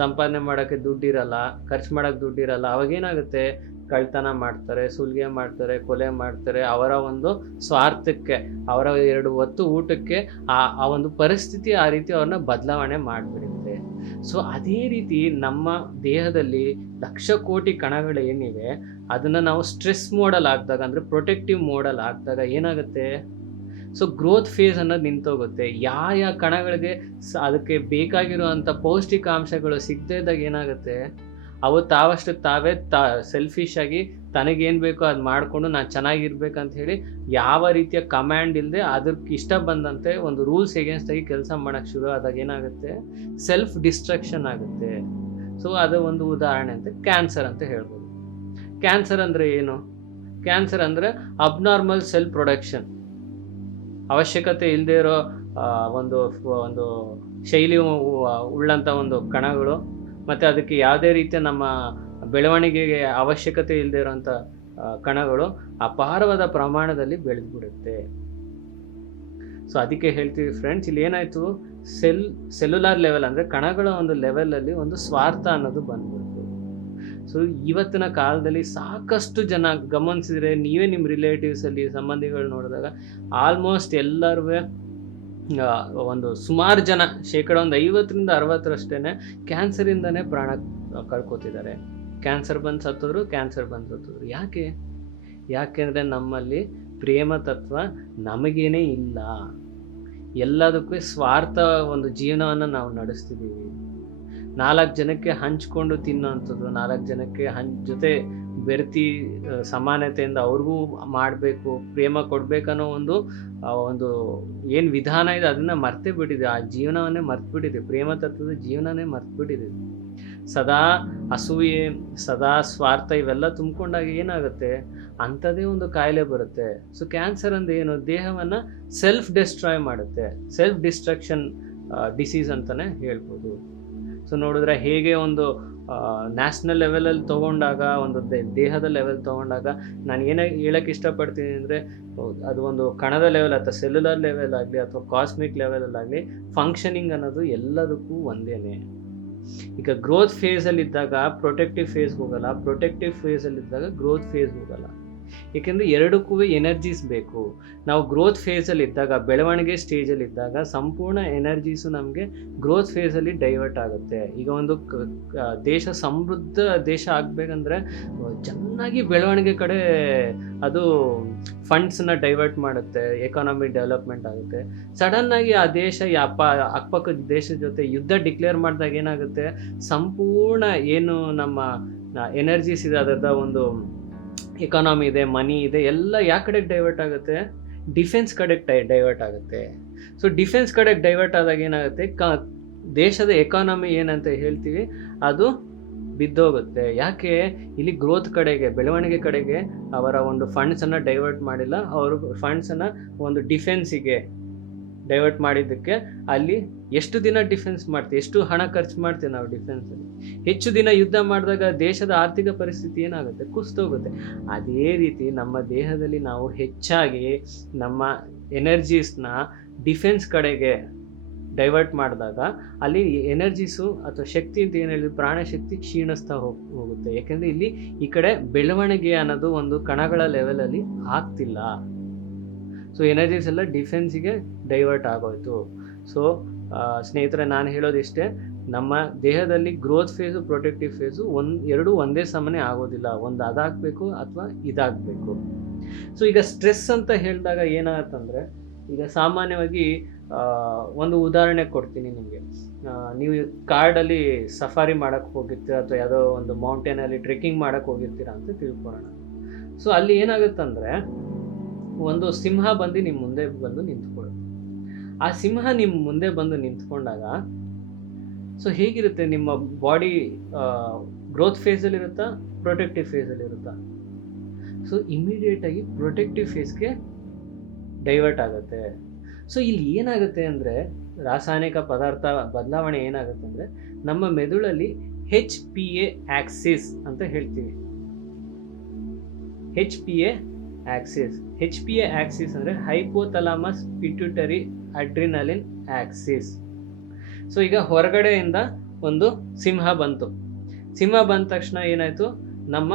ಸಂಪಾದನೆ ಮಾಡೋಕ್ಕೆ ದುಡ್ಡಿರಲ್ಲ, ಖರ್ಚು ಮಾಡೋಕ್ಕೆ ದುಡ್ಡಿರಲ್ಲ. ಅವಾಗೇನಾಗುತ್ತೆ, ಕಳ್ತನ ಮಾಡ್ತಾರೆ, ಸುಲಿಗೆ ಮಾಡ್ತಾರೆ, ಕೊಲೆ ಮಾಡ್ತಾರೆ. ಅವರ ಒಂದು ಸ್ವಾರ್ಥಕ್ಕೆ, ಅವರ 2 ಹೊತ್ತು ಊಟಕ್ಕೆ ಆ ಒಂದು ಪರಿಸ್ಥಿತಿ ಆ ರೀತಿ ಅವ್ರನ್ನ ಬದಲಾವಣೆ ಮಾಡಿಬಿಡುತ್ತೆ. ಸೊ ಅದೇ ರೀತಿ ನಮ್ಮ ದೇಹದಲ್ಲಿ ಲಕ್ಷ ಕೋಟಿ ಕಣಗಳು ಏನಿವೆ ಅದನ್ನು ನಾವು ಸ್ಟ್ರೆಸ್ ಮೋಡಲ್ಲಿ ಹಾಕಿದಾಗ, ಅಂದರೆ ಪ್ರೊಟೆಕ್ಟಿವ್ ಮೋಡಲ್ಲಿ ಹಾಕಿದಾಗ ಏನಾಗುತ್ತೆ? ಸೊ ಗ್ರೋತ್ ಫೇಸ್ ಅನ್ನೋದು ನಿಂತೋಗುತ್ತೆ. ಯಾವ ಕಣಗಳಿಗೆ ಅದಕ್ಕೆ ಬೇಕಾಗಿರುವಂಥ ಪೌಷ್ಟಿಕಾಂಶಗಳು ಸಿಗದೇ ಇದ್ದಾಗ ಏನಾಗುತ್ತೆ, ಅವು ತಾವಷ್ಟು ತಾವೇ ಸೆಲ್ಫಿಶ್ ಆಗಿ ತನಗೇನು ಬೇಕೋ ಅದು ಮಾಡಿಕೊಂಡು ನಾನು ಚೆನ್ನಾಗಿರ್ಬೇಕಂತ ಹೇಳಿ ಯಾವ ರೀತಿಯ ಕಮ್ಯಾಂಡ್ ಇಲ್ಲದೆ ಅದಕ್ಕೆ ಇಷ್ಟ ಬಂದಂತೆ ಒಂದು ರೂಲ್ಸ್ ಎಗೇನ್ಸ್ಟ್ ಆಗಿ ಕೆಲಸ ಮಾಡೋಕ್ಕೆ ಶುರು ಆದಾಗ ಏನಾಗುತ್ತೆ? ಸೆಲ್ಫ್ ಡಿಸ್ಟ್ರಕ್ಷನ್ ಆಗುತ್ತೆ. ಸೊ ಅದು ಒಂದು ಉದಾಹರಣೆ ಅಂತ ಕ್ಯಾನ್ಸರ್ ಅಂತ ಹೇಳ್ಬೋದು. ಕ್ಯಾನ್ಸರ್ ಅಂದರೆ ಏನು? ಕ್ಯಾನ್ಸರ್ ಅಂದರೆ ಅಬ್ನಾರ್ಮಲ್ ಸೆಲ್ ಪ್ರೊಡಕ್ಷನ್, ಅವಶ್ಯಕತೆ ಇಲ್ಲದೆ ಇರೋ ಒಂದು ಶೈಲಿ ಉಳ್ಳಂಥ ಒಂದು ಕಣಗಳು, ಮತ್ತು ಅದಕ್ಕೆ ಯಾವುದೇ ರೀತಿಯ ನಮ್ಮ ಬೆಳವಣಿಗೆಗೆ ಅವಶ್ಯಕತೆ ಇಲ್ಲದೆ ಇರೋಂಥ ಕಣಗಳು ಅಪಾರವಾದ ಪ್ರಮಾಣದಲ್ಲಿ ಬೆಳೆದ್ಬಿಡುತ್ತೆ. ಸೊ ಅದಕ್ಕೆ ಹೇಳ್ತೀವಿ ಫ್ರೆಂಡ್ಸ್, ಇಲ್ಲಿ ಏನಾಯಿತು, ಸೆಲ್ಯುಲಾರ್ ಲೆವೆಲ್ ಅಂದರೆ ಕಣಗಳ ಒಂದು ಲೆವೆಲಲ್ಲಿ ಒಂದು ಸ್ವಾರ್ಥ ಅನ್ನೋದು ಬಂದ್ಬಿಡ್ತು. ಸೊ ಇವತ್ತಿನ ಕಾಲದಲ್ಲಿ ಸಾಕಷ್ಟು ಜನ ಗಮನಿಸಿದರೆ, ನೀವೇ ನಿಮ್ಮ ರಿಲೇಟಿವ್ಸಲ್ಲಿ ಸಂಬಂಧಿಗಳು ನೋಡಿದಾಗ ಆಲ್ಮೋಸ್ಟ್ ಎಲ್ಲರೂ ಒಂದು ಸುಮಾರು ಜನ, ಶೇಕಡ 50ರಿಂದ 60ರಷ್ಟೇ ಕ್ಯಾನ್ಸರಿಂದನೇ ಪ್ರಾಣ ಕಳ್ಕೊತಿದ್ದಾರೆ. ಕ್ಯಾನ್ಸರ್ ಬಂದು ಸತ್ತೋದ್ರು. ಯಾಕೆಂದರೆ ನಮ್ಮಲ್ಲಿ ಪ್ರೇಮ ತತ್ವ ನಮಗೇನೇ ಇಲ್ಲ. ಎಲ್ಲದಕ್ಕೂ ಸ್ವಾರ್ಥ ಒಂದು ಜೀವನವನ್ನು ನಾವು ನಡೆಸ್ತಿದ್ದೀವಿ. 4 ಜನಕ್ಕೆ ಹಂಚ್ಕೊಂಡು ತಿನ್ನೋವಂಥದ್ದು, 4 ಜನಕ್ಕೆ ಜೊತೆ ಬೆರೆತಿ ಸಮಾನತೆಯಿಂದ ಅವ್ರಿಗೂ ಮಾಡಬೇಕು, ಪ್ರೇಮ ಕೊಡಬೇಕನ್ನೋ ಒಂದು ಏನು ವಿಧಾನ ಇದೆ ಅದನ್ನು ಮರ್ತೇ ಬಿಟ್ಟಿದೆ. ಆ ಜೀವನವನ್ನೇ ಮರ್ತ್ಬಿಟ್ಟಿದೆ. ಪ್ರೇಮ ತತ್ವದ ಜೀವನನೇ ಮರ್ತ್ಬಿಟ್ಟಿದೆ. ಸದಾ ಅಸೂಯೆ, ಸದಾ ಸ್ವಾರ್ಥ ಇವೆಲ್ಲ ತುಂಬಿಕೊಂಡಾಗ ಏನಾಗುತ್ತೆ? ಅಂಥದ್ದೇ ಒಂದು ಕಾಯಿಲೆ ಬರುತ್ತೆ. ಸೊ ಕ್ಯಾನ್ಸರ್ ಅಂದರೆ ಏನು? ದೇಹವನ್ನು ಸೆಲ್ಫ್ ಡಿಸ್ಟ್ರಾಯ್ ಮಾಡುತ್ತೆ. ಸೆಲ್ಫ್ ಡಿಸ್ಟ್ರಕ್ಷನ್ ಡಿಸೀಸ್ ಅಂತಲೇ ಹೇಳ್ಬೋದು. ಸೊ ನೋಡಿದ್ರೆ ಹೇಗೆ ಒಂದು ನ್ಯಾಷನಲ್ ಲೆವೆಲಲ್ಲಿ ತೊಗೊಂಡಾಗ, ಒಂದು ದೇಹದ ಲೆವೆಲ್ ತೊಗೊಂಡಾಗ, ನಾನು ಹೇಳೋಕ್ಕೆ ಇಷ್ಟಪಡ್ತೀನಿ ಅಂದರೆ, ಅದು ಒಂದು ಕಣದ ಲೆವೆಲ್ ಅಥವಾ ಸೆಲ್ಯುಲರ್ ಲೆವೆಲ್ ಆಗಲಿ ಅಥವಾ ಕಾಸ್ಮಿಕ್ ಲೆವೆಲಲ್ಲಾಗಲಿ ಫಂಕ್ಷನಿಂಗ್ ಅನ್ನೋದು ಎಲ್ಲದಕ್ಕೂ ಒಂದೇ. ಈಗ ಗ್ರೋತ್ ಫೇಸಲ್ಲಿದ್ದಾಗ ಪ್ರೊಟೆಕ್ಟಿವ್ ಫೇಸ್ಗೆ ಹೋಗಲ್ಲ, ಪ್ರೊಟೆಕ್ಟಿವ್ ಫೇಸಲ್ಲಿದ್ದಾಗ ಗ್ರೋತ್ ಫೇಸ್ಗೆ ಹೋಗಲ್ಲ. ಏಕೆಂದರೆ ಎರಡಕ್ಕೂ ಎನರ್ಜೀಸ್ ಬೇಕು. ನಾವು ಗ್ರೋತ್ ಫೇಸಲ್ಲಿದ್ದಾಗ, ಬೆಳವಣಿಗೆ ಸ್ಟೇಜಲ್ಲಿದ್ದಾಗ ಸಂಪೂರ್ಣ ಎನರ್ಜೀಸು ನಮಗೆ ಗ್ರೋತ್ ಫೇಸಲ್ಲಿ ಡೈವರ್ಟ್ ಆಗುತ್ತೆ. ಈಗ ಒಂದು ದೇಶ ಸಮೃದ್ಧ ದೇಶ ಆಗಬೇಕಂದ್ರೆ ಚೆನ್ನಾಗಿ ಬೆಳವಣಿಗೆ ಕಡೆ ಅದು ಫಂಡ್ಸನ್ನ ಡೈವರ್ಟ್ ಮಾಡುತ್ತೆ, ಎಕಾನಮಿ ಡೆವಲಪ್ಮೆಂಟ್ ಆಗುತ್ತೆ. ಸಡನ್ನಾಗಿ ಆ ದೇಶ ಅಕ್ಕಪಕ್ಕದ ದೇಶದ ಜೊತೆ ಯುದ್ಧ ಡಿಕ್ಲೇರ್ ಮಾಡಿದಾಗ ಏನಾಗುತ್ತೆ? ಸಂಪೂರ್ಣ ಏನು ನಮ್ಮ ಎನರ್ಜೀಸ್ ಇದೆ, ಅದರದ ಒಂದು ಎಕಾನಮಿ ಇದೆ, ಮನಿ ಇದೆ, ಎಲ್ಲ ಯಾವ ಕಡೆಗೆ ಡೈವರ್ಟ್ ಆಗುತ್ತೆ? ಡಿಫೆನ್ಸ್ ಕಡೆಗೆ ಡೈವರ್ಟ್ ಆಗುತ್ತೆ. ಸೊ ಡಿಫೆನ್ಸ್ ಕಡೆಗೆ ಡೈವರ್ಟ್ ಆದಾಗ ಏನಾಗುತ್ತೆ? ದೇಶದ ಎಕಾನಮಿ ಏನಂತ ಹೇಳ್ತೀವಿ ಅದು ಬಿದ್ದೋಗುತ್ತೆ. ಯಾಕೆ? ಇಲ್ಲಿ ಗ್ರೋತ್ ಕಡೆಗೆ, ಬೆಳವಣಿಗೆ ಕಡೆಗೆ ಅವರ ಒಂದು ಫಂಡ್ಸನ್ನು ಡೈವರ್ಟ್ ಮಾಡಿಲ್ಲ. ಅವರು ಫಂಡ್ಸನ್ನು ಒಂದು ಡಿಫೆನ್ಸಿಗೆ ಡೈವರ್ಟ್ ಮಾಡಿದ್ದಕ್ಕೆ ಅಲ್ಲಿ ಎಷ್ಟು ದಿನ ಡಿಫೆನ್ಸ್ ಮಾಡ್ತೀವಿ, ಎಷ್ಟು ಹಣ ಖರ್ಚು ಮಾಡ್ತೀವಿ ನಾವು ಡಿಫೆನ್ಸಲ್ಲಿ. ಹೆಚ್ಚು ದಿನ ಯುದ್ಧ ಮಾಡಿದಾಗ ದೇಶದ ಆರ್ಥಿಕ ಪರಿಸ್ಥಿತಿ ಏನಾಗುತ್ತೆ? ಕುಸಿದೋಗುತ್ತೆ. ಅದೇ ರೀತಿ ನಮ್ಮ ದೇಹದಲ್ಲಿ ನಾವು ಹೆಚ್ಚಾಗಿ ನಮ್ಮ ಎನರ್ಜೀಸ್ನ ಡಿಫೆನ್ಸ್ ಕಡೆಗೆ ಡೈವರ್ಟ್ ಮಾಡಿದಾಗ ಅಲ್ಲಿ ಎನರ್ಜೀಸು ಅಥವಾ ಶಕ್ತಿ ಅಂತ ಏನು ಹೇಳಿದ್ರು, ಪ್ರಾಣಶಕ್ತಿ ಕ್ಷೀಣಿಸ್ತಾ ಹೋಗುತ್ತೆ. ಯಾಕೆಂದರೆ ಇಲ್ಲಿ ಈ ಕಡೆ ಬೆಳವಣಿಗೆ ಅನ್ನೋದು ಒಂದು ಕಣಗಳ ಲೆವೆಲಲ್ಲಿ ಆಗ್ತಿಲ್ಲ. ಸೊ ಎನರ್ಜೀಸ್ ಎಲ್ಲ ಡಿಫೆನ್ಸಿಗೆ ಡೈವರ್ಟ್ ಆಗೋಯ್ತು. ಸೊ ಸ್ನೇಹಿತರೆ, ನಾನು ಹೇಳೋದಿಷ್ಟೇ, ನಮ್ಮ ದೇಹದಲ್ಲಿ ಗ್ರೋತ್ ಫೇಸು ಪ್ರೊಟೆಕ್ಟಿವ್ ಫೇಸು ಎರಡು ಒಂದೇ ಸಮನೆ ಆಗೋದಿಲ್ಲ. ಒಂದು ಅದಾಗಬೇಕು ಅಥವಾ ಇದಾಗಬೇಕು. ಸೊ ಈಗ ಸ್ಟ್ರೆಸ್ ಅಂತ ಹೇಳಿದಾಗ ಏನಾಗತ್ತಂದರೆ, ಈಗ ಸಾಮಾನ್ಯವಾಗಿ ಒಂದು ಉದಾಹರಣೆ ಕೊಡ್ತೀನಿ ನಿಮಗೆ. ನೀವು ಕಾಡಲ್ಲಿ ಸಫಾರಿ ಮಾಡೋಕ್ಕೆ ಹೋಗಿರ್ತೀರ ಅಥವಾ ಯಾವುದೋ ಒಂದು ಮೌಂಟೇನಲ್ಲಿ ಟ್ರೆಕ್ಕಿಂಗ್ ಮಾಡೋಕ್ಕೆ ಹೋಗಿರ್ತೀರ ಅಂತ ತಿಳ್ಕೊಳ್ಳೋಣ. ಸೊ ಅಲ್ಲಿ ಏನಾಗುತ್ತಂದರೆ, ಒಂದು ಸಿಂಹ ಬಂದು ನಿಮ್ಮ ಮುಂದೆ ಬಂದು ನಿಂತ್ಕೊಳ್ಳುತ್ತೆ. ಆ ಸಿಂಹ ನಿಮ್ಮ ಮುಂದೆ ಬಂದು ನಿಂತ್ಕೊಂಡಾಗ ಸೊ ಹೇಗಿರುತ್ತೆ, ನಿಮ್ಮ ಬಾಡಿ ಗ್ರೋತ್ ಫೇಸಲ್ಲಿರುತ್ತಾ ಪ್ರೊಟೆಕ್ಟಿವ್ ಫೇಸಲ್ಲಿರುತ್ತಾ? ಸೊ ಇಮಿಡಿಯೇಟಾಗಿ ಪ್ರೊಟೆಕ್ಟಿವ್ ಫೇಸ್ಗೆ ಡೈವರ್ಟ್ ಆಗುತ್ತೆ. ಸೊ ಇಲ್ಲಿ ಏನಾಗುತ್ತೆ ಅಂದರೆ, ರಾಸಾಯನಿಕ ಪದಾರ್ಥ ಬದಲಾವಣೆ ಏನಾಗುತ್ತೆ ಅಂದರೆ, ನಮ್ಮ ಮೆದುಳಲ್ಲಿ HPA ಆಕ್ಸಿಸ್ ಅಂತ ಹೇಳ್ತೀವಿ. HPA ಆಕ್ಸಿಸ್ ಅಂದರೆ hypothalamus pituitary adrenaline Axis. So ಈಗ ಹೊರಗಡೆಯಿಂದ ಒಂದು ಸಿಂಹ ಬಂತು. ಸಿಂಹ ಬಂದ ತಕ್ಷಣ ಏನಾಯಿತು, ನಮ್ಮ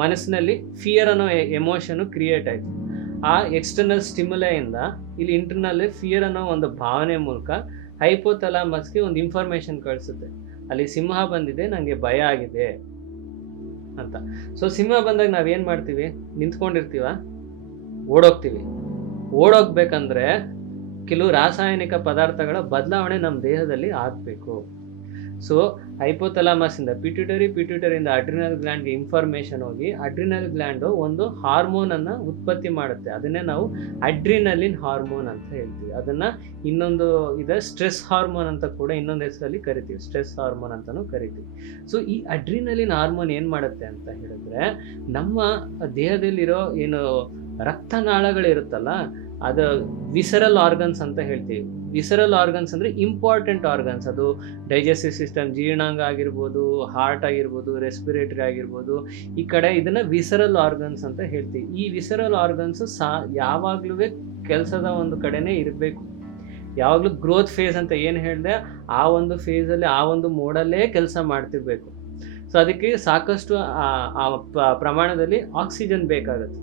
ಮನಸ್ಸಿನಲ್ಲಿ ಫಿಯರ್ ಅನ್ನೋ ಎಮೋಷನು ಕ್ರಿಯೇಟ್ ಆಯಿತು. ಆ ಎಕ್ಸ್ಟರ್ನಲ್ ಸ್ಟಿಮ್ಯುಲೈಯಿಂದ ಇಲ್ಲಿ ಇಂಟರ್ನಲ್ ಫಿಯರ್ ಅನ್ನೋ ಒಂದು ಭಾವನೆ ಮೂಲಕ ಹೈಪೋಥಲಾಮಸ್ಗೆ ಒಂದು ಇನ್ಫಾರ್ಮೇಷನ್ ಕಳಿಸುತ್ತೆ, ಅಲ್ಲಿ ಸಿಂಹ ಬಂದಿದೆ, ನನಗೆ ಭಯ ಆಗಿದೆ ಅಂತ. ಸೊ ಸಿಂಹ ಬಂದಾಗ ನಾವೇನು ಮಾಡ್ತೀವಿ, ನಿಂತ್ಕೊಂಡಿರ್ತೀವ, ಓಡೋಗ್ತೀವಿ. ಓಡೋಗ್ಬೇಕಂದ್ರೆ ಕೆಲವು ರಾಸಾಯನಿಕ ಪದಾರ್ಥಗಳ ಬದಲಾವಣೆ ನಮ್ಮ ದೇಹದಲ್ಲಿ ಆಗಬೇಕು. ಸೊ ಹೈಪೋಥಲಾಮಸ್ಸಿಂದ ಪಿಟ್ಯೂಟರಿಯಿಂದ ಅಡ್ರಿನಲ್ ಗ್ಲ್ಯಾಂಡ್ಗೆ ಇನ್ಫಾರ್ಮೇಷನ್ ಹೋಗಿ ಅಡ್ರಿನಲ್ ಗ್ಲ್ಯಾಂಡು ಒಂದು ಹಾರ್ಮೋನನ್ನು ಉತ್ಪತ್ತಿ ಮಾಡುತ್ತೆ. ಅದನ್ನೇ ನಾವು ಅಡ್ರಿನಲಿನ್ ಹಾರ್ಮೋನ್ ಅಂತ ಹೇಳ್ತೀವಿ. ಅದನ್ನು ಇನ್ನೊಂದು ಇದೆ ಸ್ಟ್ರೆಸ್ ಹಾರ್ಮೋನ್ ಅಂತ ಕೂಡ ಇನ್ನೊಂದು ಹೆಸರಲ್ಲಿ ಕರಿತೀವಿ, ಸ್ಟ್ರೆಸ್ ಹಾರ್ಮೋನ್ ಅಂತಲೂ ಕರಿತೀವಿ. ಸೊ ಈ ಅಡ್ರಿನಲಿನ್ ಹಾರ್ಮೋನ್ ಏನು ಮಾಡುತ್ತೆ ಅಂತ ಹೇಳಿದ್ರೆ, ನಮ್ಮ ದೇಹದಲ್ಲಿರೋ ಏನು ರಕ್ತನಾಳಗಳಿರುತ್ತಲ್ಲ, ಅದು ವಿಸರಲ್ ಆರ್ಗನ್ಸ್ ಅಂತ ಹೇಳ್ತೀವಿ. ವಿಸರಲ್ ಆರ್ಗನ್ಸ್ ಅಂದರೆ ಇಂಪಾರ್ಟೆಂಟ್ ಆರ್ಗನ್ಸ್. ಅದು ಡೈಜೆಸ್ಟಿವ್ ಸಿಸ್ಟಮ್, ಜೀರ್ಣಾಂಗ ಆಗಿರ್ಬೋದು, ಹಾರ್ಟ್ ಆಗಿರ್ಬೋದು, ರೆಸ್ಪಿರೇಟರಿ ಆಗಿರ್ಬೋದು. ಈ ಕಡೆ ಇದನ್ನು ವಿಸರಲ್ ಆರ್ಗನ್ಸ್ ಅಂತ ಹೇಳ್ತೀವಿ. ಈ ವಿಸರಲ್ ಆರ್ಗನ್ಸು ಯಾವಾಗಲೂ ಕೆಲಸದ ಒಂದು ಕಡೆನೇ ಇರಬೇಕು. ಯಾವಾಗಲೂ ಗ್ರೋತ್ ಫೇಸ್ ಅಂತ ಏನು ಹೇಳಿದೆ, ಆ ಒಂದು ಫೇಸಲ್ಲಿ ಆ ಒಂದು ಮೋಡಲ್ಲೇ ಕೆಲಸ ಮಾಡ್ತಿರ್ಬೇಕು. ಸೊ ಅದಕ್ಕೆ ಸಾಕಷ್ಟು ಪ್ರಮಾಣದಲ್ಲಿ ಆಕ್ಸಿಜನ್ ಬೇಕಾಗುತ್ತೆ.